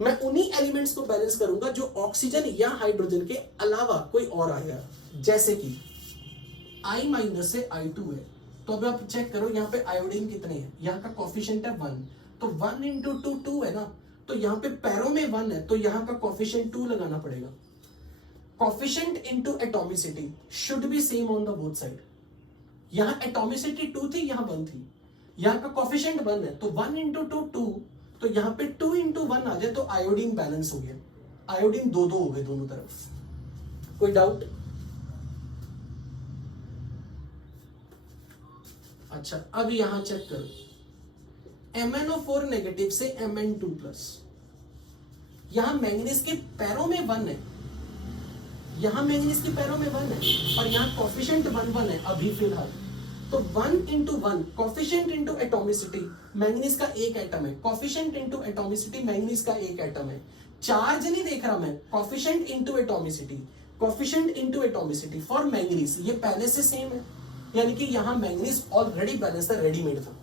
मैं उन्हीं एलिमेंट्स को बैलेंस करूंगा जो ऑक्सीजन या हाइड्रोजन के अलावा कोई और आएगा। जैसे कि I माइनस से I2 है, तो अब आप चेक करो यहाँ पे आयोडीन कितने हैं, यहाँ का कोफिशिएंट है 1, तो 1 इंटू 2 2 है ना, तो यहाँ पे पैरों में 1 है, तो यहाँ का कोफिशिएंट 2 लगाना पड़ेगा। Coefficient into atomicity should be same on the both side. यहाँ एटॉमिसिटी 2 थी, यहाँ 1 थी, यहाँ का कोफिशिएंट 1 है, तो 1 इंटू 2 2, तो यहाँ पे 2 इंटू 1 आ जाए तो आयोडीन बैलेंस हो गया। आयोडीन 2 2 हो गए दोनों तरफ। कोई डाउट? अच्छा, अब यहां चेक करो, MnO4 नेगेटिव से Mn2+, यहां मैंगनीज के पैरों में 1 है, यहां मैंगनीज के पैरों में 1 है, और यहां कोफिशिएंट 1 1 है अभी फिलहाल। तो 1 into 1 coefficient into atomicity, manganese का 1 एटम है, कोफिशिएंट इंटू एटॉमिसिटी मैंगनीज का 1 एटम है। चार्ज नहीं देख रहा मैं, coefficient into atomicity, coefficient into atomicity for manganese, ये पहले से सेम है, यानी कि यहां मैंगनीज ऑलरेडी बैलेंस था, रेडीमेड था।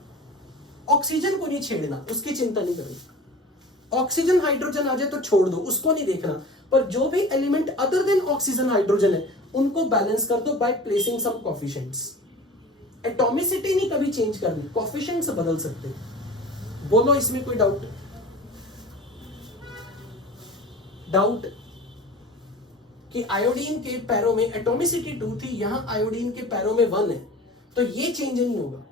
ऑक्सीजन को नहीं छेड़ना, उसकी चिंता नहीं करनी। ऑक्सीजन हाइड्रोजन आ जाए तो छोड़ दो, उसको नहीं देखना, पर जो भी element other than oxygen hydrogen है उनको बैलेंस कर दो by placing some coefficients. Atomicity नहीं कभी चेंज करनी, कोफिशिएंट्स बदल सकते। बोलो इसमें कोई डाउट? डाउट कि आयोडीन के पैरों में एटॉमिसिटी 2 थी, यहां आयोडीन के पैरों में 1 है, तो ये चेंज नहीं होगा।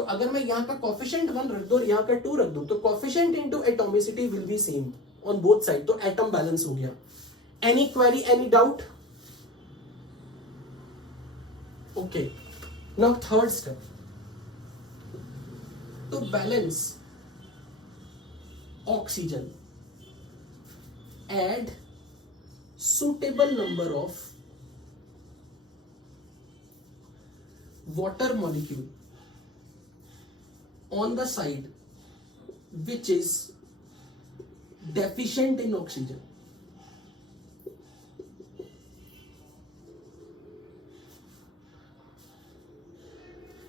तो अगर मैं यहाँ का कोफिशिएंट 1 रख दूं और यहाँ का 2 रख दूं तो coefficient into atomicity will be same on both side, तो एटम बैलेंस हो गया। Any query, any doubt? Okay, now third step, to balance oxygen, add suitable number of water molecule on the side which is deficient in oxygen.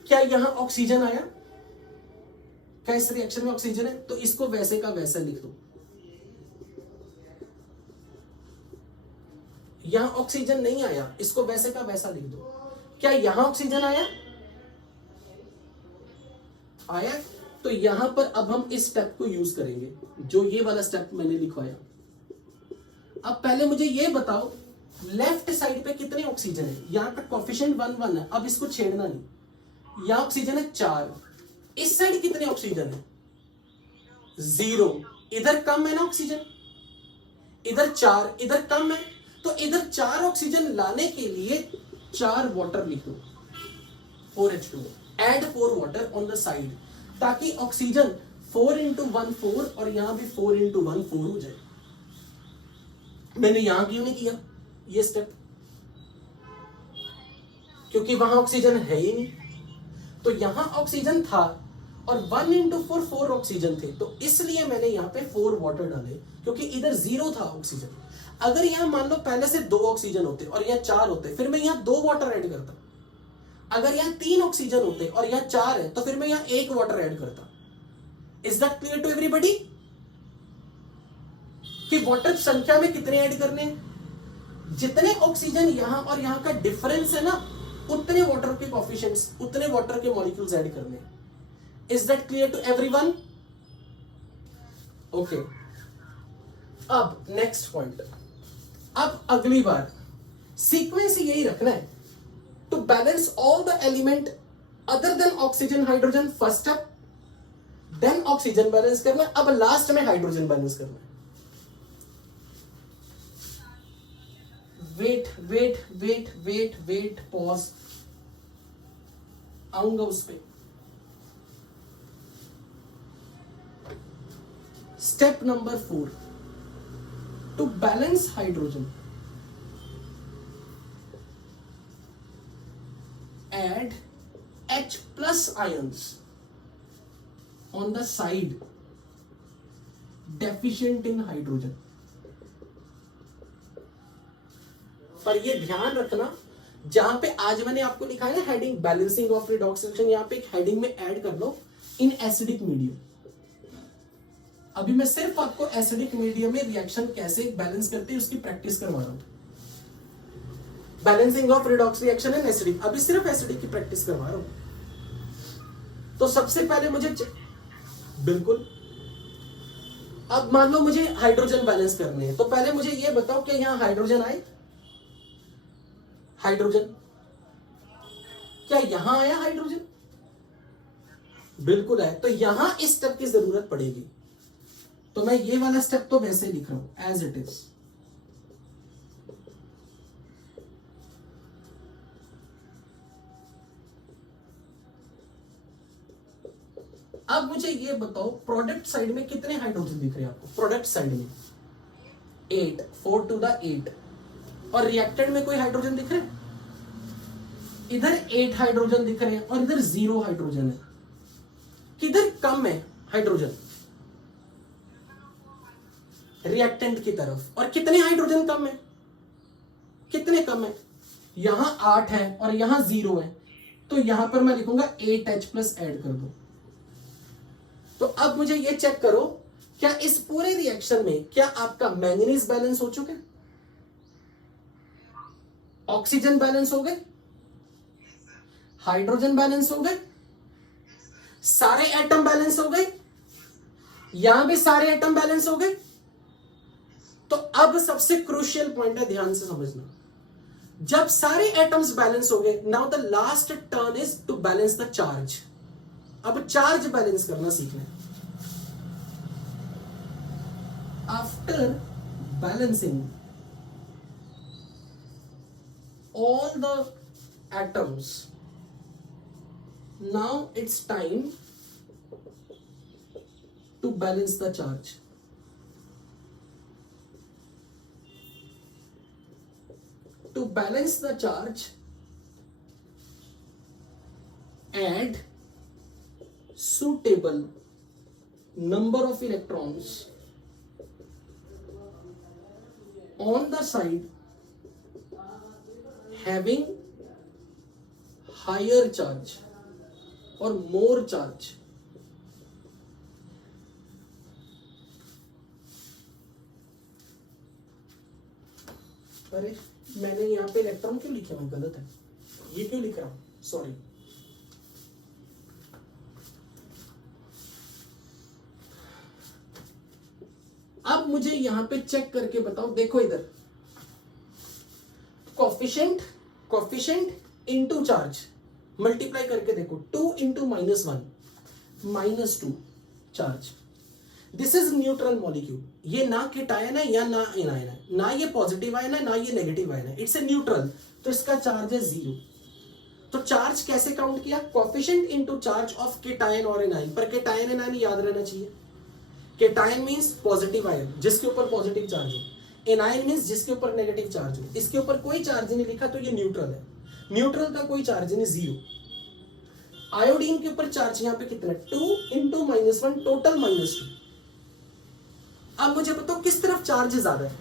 क्या यहां ऑक्सीजन आया? क्या इस रिएक्शन में ऑक्सीजन है? तो इसको वैसे का वैसा लिख दो। यहां ऑक्सीजन नहीं आया, इसको वैसे का वैसा लिख दो। क्या यहां ऑक्सीजन आया? आया। तो यहां पर अब हम इस स्टेप को यूज करेंगे, जो ये वाला स्टेप मैंने लिखवाया। अब पहले मुझे ये बताओ, लेफ्ट साइड पे कितने ऑक्सीजन है? यहां का कोफिशिएंट 1 है, अब इसको छेड़ना नहीं। यहां ऑक्सीजन है 4, इस साइड कितने ऑक्सीजन है? 0। इधर कम है ना ऑक्सीजन, इधर 4, इधर कम है, तो इधर 4 ऑक्सीजन लाने के लिए 4 वाटर लिख दो, 4H2, add 4 water on the side, ताकि ऑक्सीजन 4 × 1 4 और यहां भी 4 × 1 4 हो जाए। मैंने यहां क्यों नहीं किया ये स्टेप? क्योंकि वहां ऑक्सीजन है ही नहीं। तो यहां ऑक्सीजन था और 1 × 4 4 ऑक्सीजन थे, तो इसलिए मैंने यहां पे 4 वाटर डाले, क्योंकि इधर 0 था ऑक्सीजन। अगर यहां मान लो पहले से 2 ऑक्सीजन होते और यहां 4 होते, फिर मैं यहां 2 वाटर ऐड करता। अगर यहां 3 ऑक्सीजन होते और यहां 4 है, तो फिर मैं यहां 1 वाटर ऐड करता। Is that clear to everybody कि वाटर संख्या में कितने ऐड करने हैं? जितने ऑक्सीजन यहां और यहां का डिफरेंस है ना, उतने वाटर के कोफिशिएंट्स, उतने वाटर के मॉलिक्यूल्स ऐड करने हैं। Is that clear to everyone? Okay, अब नेक्स्ट पॉइंट। अब अगली बार सीक्वेंस यही रखना है, to balance all the element other than oxygen hydrogen first step, then oxygen balance करना, अब लास्ट में हाइड्रोजन बैलेंस करना है। Wait wait wait wait wait, pause, आऊंगा उस पे। Step number 4, to balance hydrogen, add H+ ions on the side deficient in hydrogen। पर ये ध्यान रखना, जहां पे आज मैंने आपको लिखा है ना heading balancing of redox reaction, यहां पे एक हेडिंग में ऐड कर लो इन एसिडिक मीडियम। अभी मैं सिर्फ आपको एसिडिक मीडियम में रिएक्शन कैसे बैलेंस करते हैं उसकी प्रैक्टिस करवा रहा हूं। Balancing of redox reaction in acidic, अभी सिर्फ एसिडिक की प्रैक्टिस करवा रहा हूं। तो सबसे पहले मुझे बिल्कुल, अब मान लो मुझे हाइड्रोजन बैलेंस करने हैं, तो पहले मुझे यह बताओ कि यहां हाइड्रोजन आए? हाइड्रोजन, क्या यहां आया हाइड्रोजन? बिल्कुल है। तो यहां इस स्टेप की जरूरत पड़ेगी, तो मैं ये वाला स्टेप तो वैसे लिख रहा हूं एज इट इज। अब मुझे ये बताओ, प्रोडक्ट साइड में कितने हाइड्रोजन दिख रहे हैं आपको? प्रोडक्ट साइड में 8, 4 to the 8, और रिएक्टेड में कोई हाइड्रोजन दिख रहे हैं? इधर 8 हाइड्रोजन दिख रहे हैं और इधर 0 हाइड्रोजन है। किधर कम है हाइड्रोजन? रिएक्टेंट की तरफ। और कितने हाइड्रोजन कम है? कितने कम है? यहां 8 है और यहां 0 है, तो यहां पर मैं लिखूंगा 8H+ ऐड कर दो। तो अब मुझे ये चेक करो, क्या इस पूरे रिएक्शन में क्या आपका मैंगनीज बैलेंस हो चुके? ऑक्सीजन बैलेंस हो गए? हाइड्रोजन बैलेंस हो गए? सारे एटम बैलेंस हो गए? यहां भी सारे एटम बैलेंस हो गए? तो अब सबसे क्रूशियल पॉइंट है, ध्यान से समझना। जब सारे एटम्स बैलेंस हो गए, now the last turn is to balance the charge. अब चार्ज बैलेंस करना सीखना है। After balancing all the atoms, now it's time to balance the charge. To balance the charge, add suitable number of electrons on the side having higher charge or more charge. अरे मैंने यहाँ पे इलेक्ट्रॉन क्यों लिखे हुए, गलत है, ये क्यों लिख रहा हूं, सॉरी। अब मुझे यहां पे चेक करके बताओ, देखो इधर कोफिशिएंट इनटू चार्ज मल्टीप्लाई करके देखो, 2 into -1 -2 charge. This is neutral molecule, ये ना केटायन है या ना एनायन है, ना ये पॉजिटिव आयन है ना ये नेगेटिव आयन है, इट्स ए न्यूट्रल, तो इसका चार्ज है 0। तो चार्ज कैसे काउंट किया, coefficient into charge of cation और एनायन, पर केटायन एनायन याद रहना चाहिए। केटायन मींस पॉजिटिव आयन जिसके ऊपर पॉजिटिव चार्ज हो, एनायन मींस जिसके ऊपर नेगेटिव चार्ज हो। इसके ऊपर कोई चार्ज नहीं लिखा तो ये न्यूट्रल है, न्यूट्रल का कोई चार्ज नहीं, 0। आयोडीन के ऊपर चार्ज यहां पे कितना है, 2 इंटू -1 टोटल -2। अब मुझे बताओ किस तरफ चार्ज ज्यादा है,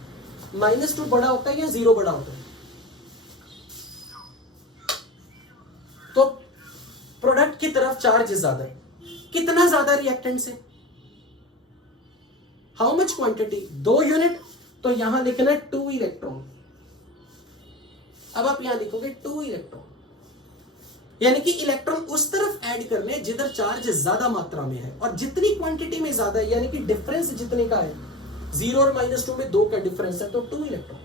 -2 बड़ा होता है या 0 बड़ा होता है? तो प्रोडक्ट की तरफ चार्ज ज्यादा है, कितना ज्यादा रिएक्टेंट से, हाउ मच क्वांटिटी, 2 यूनिट, तो यहां लिखना है 2 इलेक्ट्रॉन। अब आप यहां लिखोगे 2 इलेक्ट्रॉन, यानी कि इलेक्ट्रॉन उस तरफ ऐड करने जिधर चार्ज ज्यादा मात्रा में है, और जितनी क्वांटिटी में ज्यादा है, यानी कि डिफरेंस जितने का है, 0 और -2 में 2 का डिफरेंस है, तो 2 इलेक्ट्रॉन।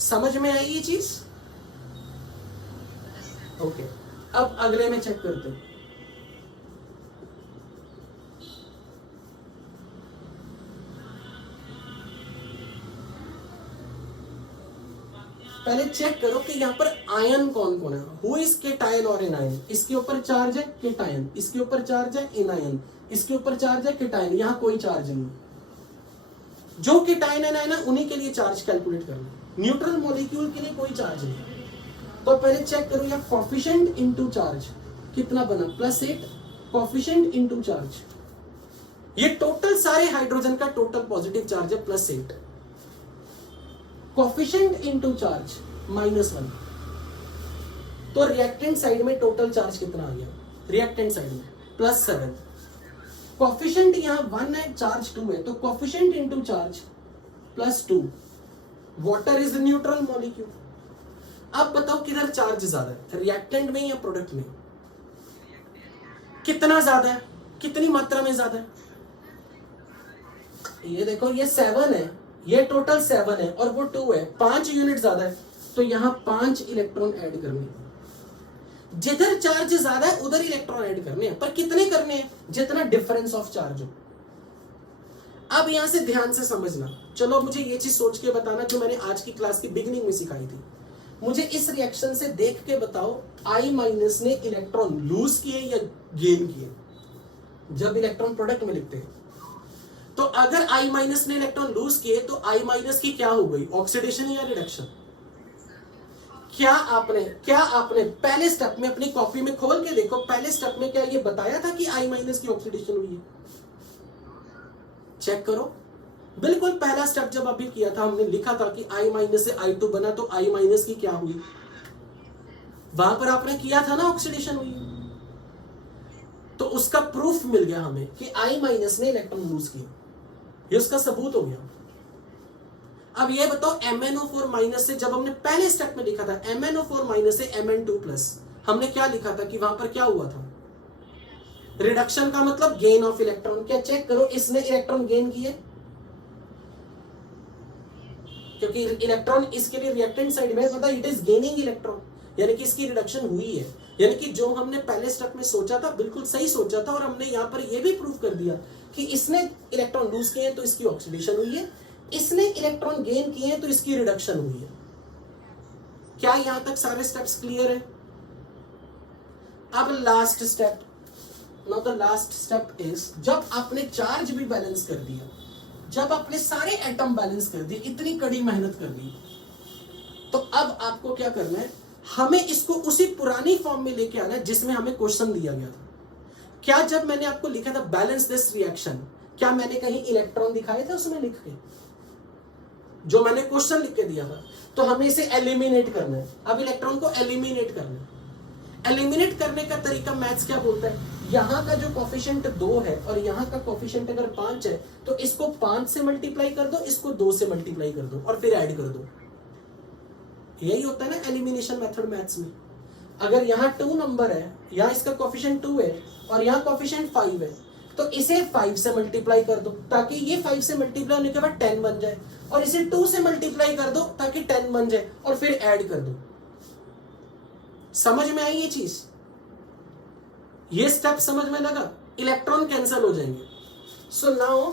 समझ में आई ये चीज? ओके, अब अगले में चेक करते हैं। पहले चेक करो कि यहाँ पर आयन कौन कौन है, हु इज केटायन और एनायन। इसके ऊपर चार्ज है केटायन, इसके ऊपर चार्ज है एनायन, इसके ऊपर चार्ज है केटायन, यहाँ कोई चार्ज नहीं। जो केटायन एनायन है उन्हीं के लिए चार्ज कैलकुलेट करना, न्यूट्रल मॉलिक्यूल के लिए कोई चार्ज नहीं। तो पहले चेक करो यहाँ कोफिशिएंट इनटू चार्ज कितना बना, +8, कोफिशिएंट इनटू चार्ज, ये टोटल सारे हाइड्रोजन का टोटल पॉजिटिव चार्ज है +8, कोफिशिएंट इनटू चार्ज -1, तो रिएक्टेंट साइड में टोटल चार्ज कितना आ गया, रिएक्टेंट साइड में +7, कोफिशिएंट यहां 1 है, चार्ज 2 है, तो coefficient into charge +2। Water is neutral molecule. अब बताओ किधर चार्ज ज्यादा है, रिएक्टेंट में या प्रोडक्ट में? कितना ज्यादा है, कितनी मात्रा में ज्यादा है? ये देखो ये 7 है, ये टोटल 7 है और वो 2 है, 5 यूनिट ज्यादा है, तो यहां 5 इलेक्ट्रॉन ऐड करने हैं। जिधर चार्ज ज्यादा है उधर इलेक्ट्रॉन ऐड करने हैं, पर कितने करने हैं, जितना डिफरेंस ऑफ चार्ज हो। अब यहां से ध्यान से समझना, चलो मुझे ये चीज सोच के बताना जो मैंने आज की क्लास की बिगिनिंग में सिखाई थी। मुझे इस रिएक्शन से देख के बताओ I- ने इलेक्ट्रॉन लूज किए या गेन किए, जब इलेक्ट्रॉन प्रोडक्ट में लिखते हैं। तो अगर I- ने इलेक्ट्रॉन लूज किए तो I- की क्या हो गई, ऑक्सीडेशन या रिडक्शन? क्या आपने पहले स्टेप में अपनी कॉपी में खोल के देखो, पहले स्टेप में क्या ये बताया था कि I- की ऑक्सीडेशन हुई है? चेक करो, बिल्कुल पहला स्टेप जब अभी किया था हमने लिखा था कि I- से I2 बना, तो I- की क्या हुई, वहां पर आपने किया था ना ऑक्सीडेशन हुई, तो उसका प्रूफ मिल गया हमें कि I- ने इलेक्ट्रॉन लूज किया, ये उसका सबूत हो गया। अब ये बताओ MnO4- से, जब हमने पहले स्टेप में लिखा था MnO4- से Mn2+, हमने क्या लिखा था कि वहां पर क्या हुआ था, रिडक्शन का मतलब गेन ऑफ इलेक्ट्रॉन। क्या चेक करो इसने इलेक्ट्रॉन गेन किए, क्योंकि इलेक्ट्रॉन इसके लिए रिएक्टेंट साइड में मतलब इट इज गेनिंग इलेक्ट्रॉन, यानी कि इसकी रिडक्शन हुई है। यानी कि जो हमने पहले स्टेप में सोचा था बिल्कुल सही सोचा था, और हमने यहाँ पर यह भी प्रूव कर दिया कि इसने इलेक्ट्रॉन लूज किए हैं तो इसकी ऑक्सीडेशन हुई है, इसने इलेक्ट्रॉन गेन किए हैं तो इसकी रिडक्शन हुई है। क्या यहां तक सारे स्टेप्स क्लियर है? अब last step, now the last step is, जब आपने चार्ज भी बैलेंस कर दिया, जब आपने सारे एटम बैलेंस कर दिए, इतनी कड़ी मेहनत कर दी, तो अब आपको क्या करना है, हमें इसको उसी पुरानी फॉर्म में लेके आना है जिसमें हमें क्वेश्चन दिया गया था। क्या जब मैंने आपको लिखा था बैलेंस दिस रिएक्शन, क्या मैंने कहीं इलेक्ट्रॉन दिखाए थे उसमें लिख के? जो मैंने क्वेश्चन लिख के दिया था, तो हमें इसे एलिमिनेट करना है। अब इलेक्ट्रॉन को एलिमिनेट करना है। एलिमिनेट करने का तरीका मैथ्स क्या बोलता है, यहां का जो कोफिशिएंट 2 है और यहां का कोफिशिएंट अगर 5 है, तो इसको 5 से मल्टीप्लाई कर दो, इसको 2 से मल्टीप्लाई कर दो और फिर ऐड कर दो। यही होता है ना एलिमिनेशन मेथड मैथ्स में। अगर यहाँ 2 नंबर है, यहाँ इसका कोफिशिएंट 2 है और यहाँ कोफिशिएंट 5 है, तो इसे 5 से मल्टीप्लाई कर दो ताकि ये 5 से मल्टीप्लाई होने के बाद 10 बन जाए, और इसे 2 से मल्टीप्लाई कर दो ताकि 10 बन जाए, और फिर ऐड कर दो। समझ में आई ये चीज? ये स्टेप समझ में लगा? इलेक्ट्रॉन कैंसिल हो जाएंगे। So now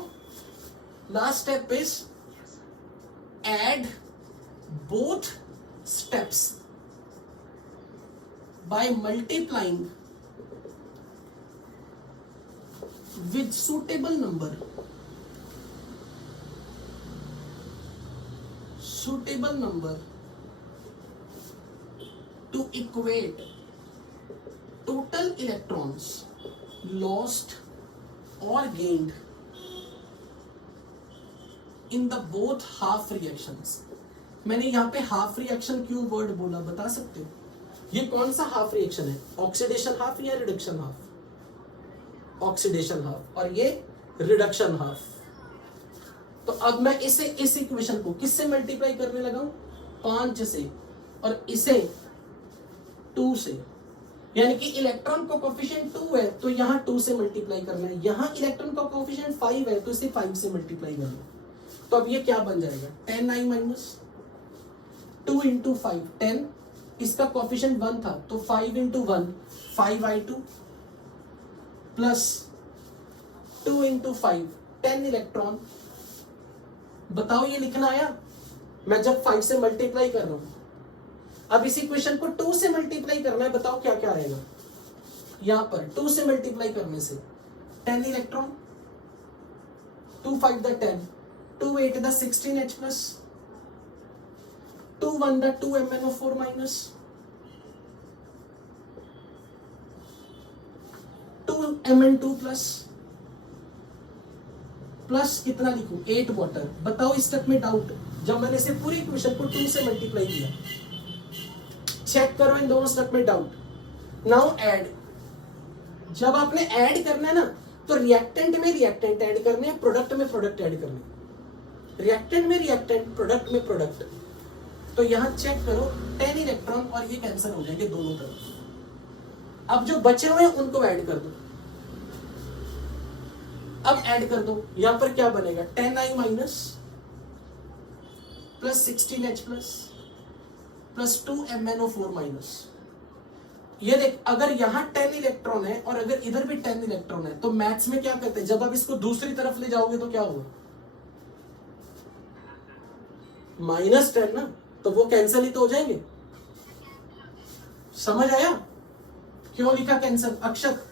last step is add both steps by multiplying with suitable number to equate total electrons lost or gained in the both half reactions। मैंने यहाँ पे हाफ रिएक्शन क्यों वर्ड बोला, बता सकते हो? ये कौन सा हाफ रिएक्शन है, ऑक्सीडेशन हाफ या रिडक्शन हाफ? ऑक्सीडेशन हाफ, और ये रिडक्शन हाफ। तो अब मैं इसे, इस इक्वेशन को किससे मल्टीप्लाई करने लगा हूं? 5 से, और इसे 2 से। यानी कि इलेक्ट्रॉन का कोफिशिएंट 2 है तो यहाँ 2 से मल्टीप्लाई करना है, यहाँ इलेक्ट्रॉन का कोफिशिएंट 5 है तो इसे 5 से मल्टीप्लाई करना। तो अब ये क्या बन जाएगा, 10i माइनस 2 इंटू 5 10, इसका कोफिशिएंट 1 था तो 5 into 1 5i2 plus 2 into 5 10 electron. बताओ ये लिखना आया? मैं जब 5 से मल्टीप्लाई कर रहा हूं, अब इस इक्वेशन को 2 से मल्टीप्लाई करना है, बताओ क्या क्या आएगा? यहां पर 2 से मल्टीप्लाई करने से 10 electron, 2 5 the 10, 2 8 the 16h plus 2 1 the 2 MnO4 minus 2 Mn2 plus कितना लिखूं, 8 वाटर। बताओ इस स्टेप में डाउट? जब मैंने इसे पूरी इक्वेशन को 2 से मल्टीप्लाई किया, चेक करो इन दोनों स्टेप में डाउट। नाउ ऐड, जब आपने ऐड करना है ना, तो रिएक्टेंट में रिएक्टेंट ऐड करने हैं, प्रोडक्ट में प्रोडक्ट ऐड करने। रिएक्टेंट में रिएक्टेंट, प्रोडक्ट में प्रोडक्ट। तो यहां चेक करो 10 इलेक्ट्रॉन और ये कैंसिल हो जाएंगे दोनों तरफ। अब जो बचे हुए हैं उनको ऐड कर दो। अब ऐड कर दो, यहां पर क्या बनेगा, 10i minus plus 16h plus 2 MnO4 minus. ये देख, अगर यहां 10 इलेक्ट्रॉन है और अगर इधर भी 10 इलेक्ट्रॉन है, तो मैथ्स में क्या कहते हैं, जब आप इसको दूसरी तरफ ले जाओगे तो क्या होगा, -10 ना, तो वो कैंसिल ही तो हो जाएंगे। समझ आया क्यों लिखा कैंसिल? अक्षत,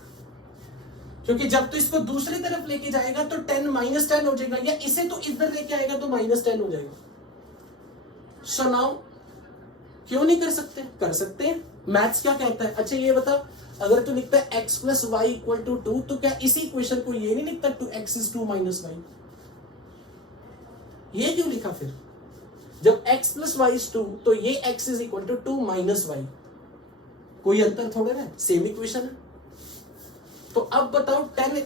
क्योंकि जब तो इसको दूसरी तरफ लेके जाएगा तो 10 -10 हो जाएगा, या इसे तो इधर लेके आएगा तो -10 हो जाएगा। सो नाउ क्यों नहीं कर सकते? कर सकते हैं। मैथ्स क्या कहता है? अच्छा ये बता, अगर तू लिखता है x + y = 2, तो क्या इसी इक्वेशन को ये नहीं लिखता 2x = 2 - y? ये क्यों लिखा फिर? जब x + y = 2 तो ये x = 2 - y, कोई अंतर थोड़े ना, सेम इक्वेशन है। तो अब बताओ 10,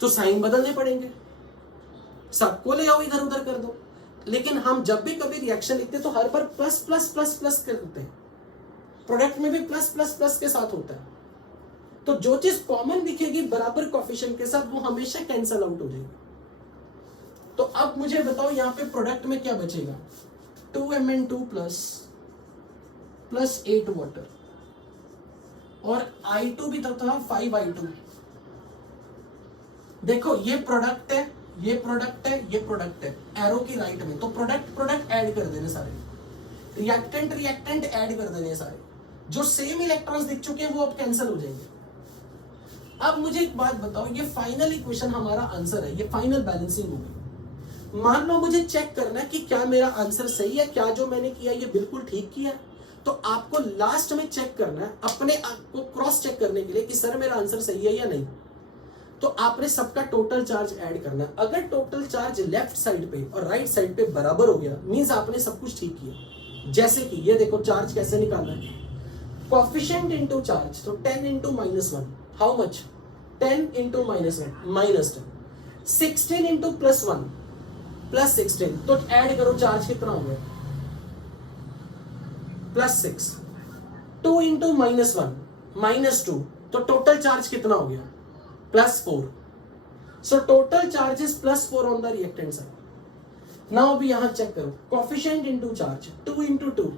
तो साइन बदलने पड़ेंगे, सबको ले आओ इधर उधर कर दो। लेकिन हम जब भी कभी रिएक्शन लिखते हैं तो हर बार प्लस प्लस प्लस प्लस करते हैं, प्रोडक्ट में भी प्लस प्लस प्लस के साथ होता है। तो जो चीज कॉमन दिखेगी बराबर कोफिशिएंट के साथ, वो हमेशा कैंसल आउट हो जाएगी। तो अब मुझे बताओ यहाँ पे प्रोडक्ट में क्या बचेगा, 2Mn2 प्लस प्लस 8 वाटर, और I2 भी तो था 5I2। देखो ये प्रोडक्ट है, ये प्रोडक्ट है, ये प्रोडक्ट है, एरो की राइट में, तो प्रोडक्ट प्रोडक्ट ऐड कर देने सारे, रिएक्टेंट रिएक्टेंट ऐड कर देने सारे, जो सेम इलेक्ट्रॉन्स दिख चुके हैं वो अब कैंसिल हो जाएंगे। अब मुझे एक बात बताओ, ये फाइनल इक्वेशन हमारा आंसर है, ये फाइनल बैलेंसिंग होगी। मान लो मुझे चेक करना है कि क्या मेरा आंसर सही है, क्या जो मैंने किया ये बिल्कुल ठीक किया, तो आपको लास्ट में चेक करना है, अपने आप को क्रॉस चेक करने के लिए कि सर मेरा आंसर सही है या नहीं। तो आपने सबका टोटल चार्ज ऐड करना है। अगर टोटल चार्ज लेफ्ट साइड पे और राइट साइड पे बराबर हो गया, मींस आपने सब कुछ ठीक किया। जैसे कि ये देखो चार्ज कैसे निकालना है, कोएफिशिएंट इनटू चार्ज, तो 10 into -1, how much, 10 into -1 -10, 16 into +1 +16, तो ऐड करो चार्ज कितना हो गया, +6, 2 into -1 -2, तो टोटल चार्ज कितना हो गया, +4। So total charge is +4 on the reactant side. Now भी यहां चेक करो, coefficient into charge 2 into 2,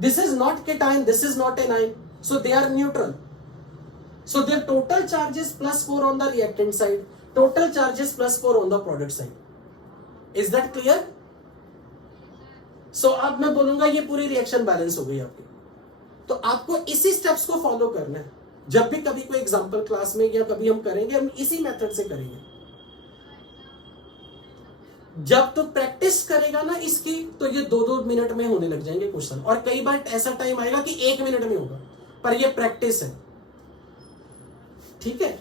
this is not cation, this is not anion, so they are neutral, so their total charge is +4 on the reactant side, total charge is +4 on the product side. is that clear? so अब मैं बोलूंगा ये पूरी रिएक्शन बैलेंस हो गई आपकी। तो आपको इसी स्टेप्स को फॉलो करना है, जब भी कभी कोई एग्जांपल क्लास में या कभी हम करेंगे, हम इसी मेथड से करेंगे। जब तो प्रैक्टिस करेगा ना इसकी, तो ये 2-2 मिनट में होने लग जाएंगे क्वेश्चन, और कई बार ऐसा टाइम आएगा कि 1 मिनट में होगा, पर ये प्रैक्टिस है, ठीक है।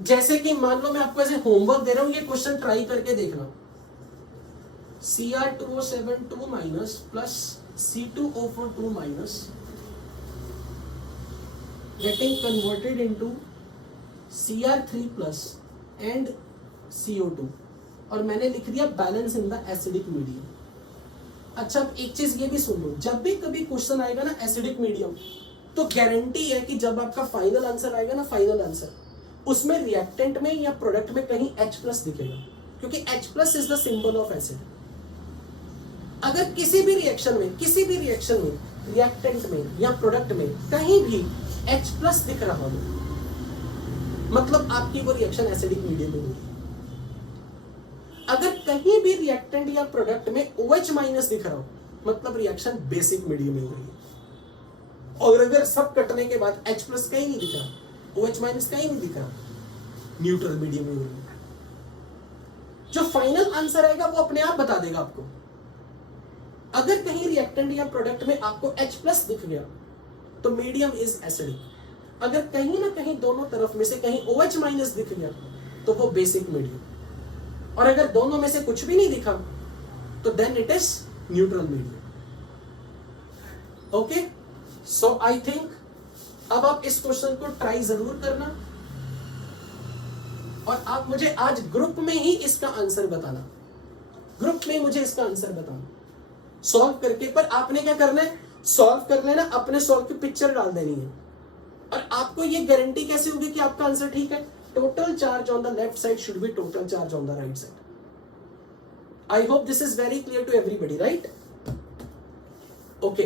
जैसे कि मान लो मैं आपको ऐसे होमवर्क दे रहा हूं, ये क्वेश्चन ट्राई करके देखना, Cr2O72- plus C2O42- getting converted into Cr3+ and CO2, और मैंने लिख दिया balance in the acidic medium. अच्छा अब एक चीज ये भी सुन लो, जब भी कभी क्वेश्चन आएगा ना एसिडिक मीडियम, तो गारंटी है कि जब आपका फाइनल आंसर आएगा ना, फाइनल आंसर, उसमें रिएक्टेंट में या प्रोडक्ट में कहीं H+ दिखेगा, क्योंकि H+ is the symbol of acid. अगर किसी भी रिएक्शन में रिएक्टेंट में या प्रोडक्ट में कहीं भी H+ दिख रहा हो, मतलब आपकी वो रिएक्शन एसिडिक मीडियम में होगी। अगर कहीं भी रिएक्टेंट या प्रोडक्ट में OH- दिख रहा हो, मतलब रिएक्शन बेसिक मीडियम में हो रही है। और अगर सब कटने के बाद H+ कहीं नहीं दिख रहा, OH- कहीं नहीं दिख रहा, न्यूट्रल मीडियम में हो रही है। जो फाइनल आंसर आएगा वो अपने आप बता देगा आपको। अगर कहीं रिएक्टेंट या प्रोडक्ट में आपको H+ दिख गया, तो मीडियम इज एसिडिक। अगर कहीं ना कहीं दोनों तरफ में से कहीं OH- दिख गया, तो वो बेसिक मीडियम। और अगर दोनों में से कुछ भी नहीं दिखा, तो then it is neutral medium. Okay, so I think अब आप इस क्वेश्चन को ट्राई जरूर करना, और आप मुझे आज ग्रुप में ही इसका आंसर बताना, ग्रुप में मुझे इसका आंसर बताना सॉल्व करके। पर आपने क्या करना है, सॉल्व कर लेना, अपने सॉल्व की पिक्चर डाल देनी है। और आपको ये गारंटी कैसे होगी कि आपका आंसर ठीक है? Total charge on the left side should be total charge on the right side. I hope this is very clear to everybody, right? Okay,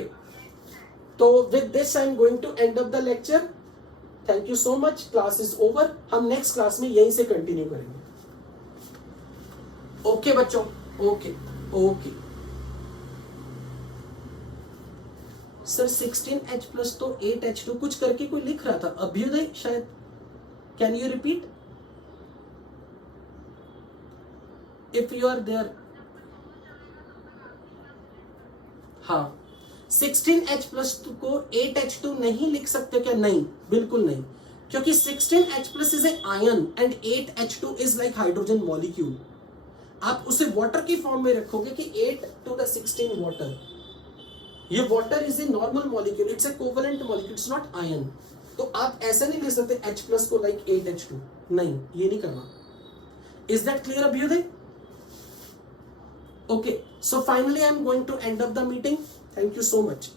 तो with this I am going to end up the lecture. Thank you so much, class is over. हम नेक्स्ट क्लास में यहीं से कंटिन्यू करेंगे। ओके बच्चों, ओके ओके। सर 16H+ तो 8H2 कुछ करके कोई लिख रहा था, अभ्युदय शायद। Can you repeat if you are there? हाँ, 16H+ को 8H2 नहीं लिख सकते क्या? नहीं, बिल्कुल नहीं, क्योंकि 16H+ is a ion and 8H2 is like hydrogen molecule. आप उसे वाटर की फॉर्म में रखोगे कि 8 to the 16 वाटर। ये water is a normal molecule, it's a covalent molecule, it's not ion. तो आप ऐसा नहीं लिख सकते H+ को लाइक 8H2, नहीं, ये नहीं करना। Is that clear Abhyudaya? Okay, so finally I am going to end up the meeting. Thank you so much.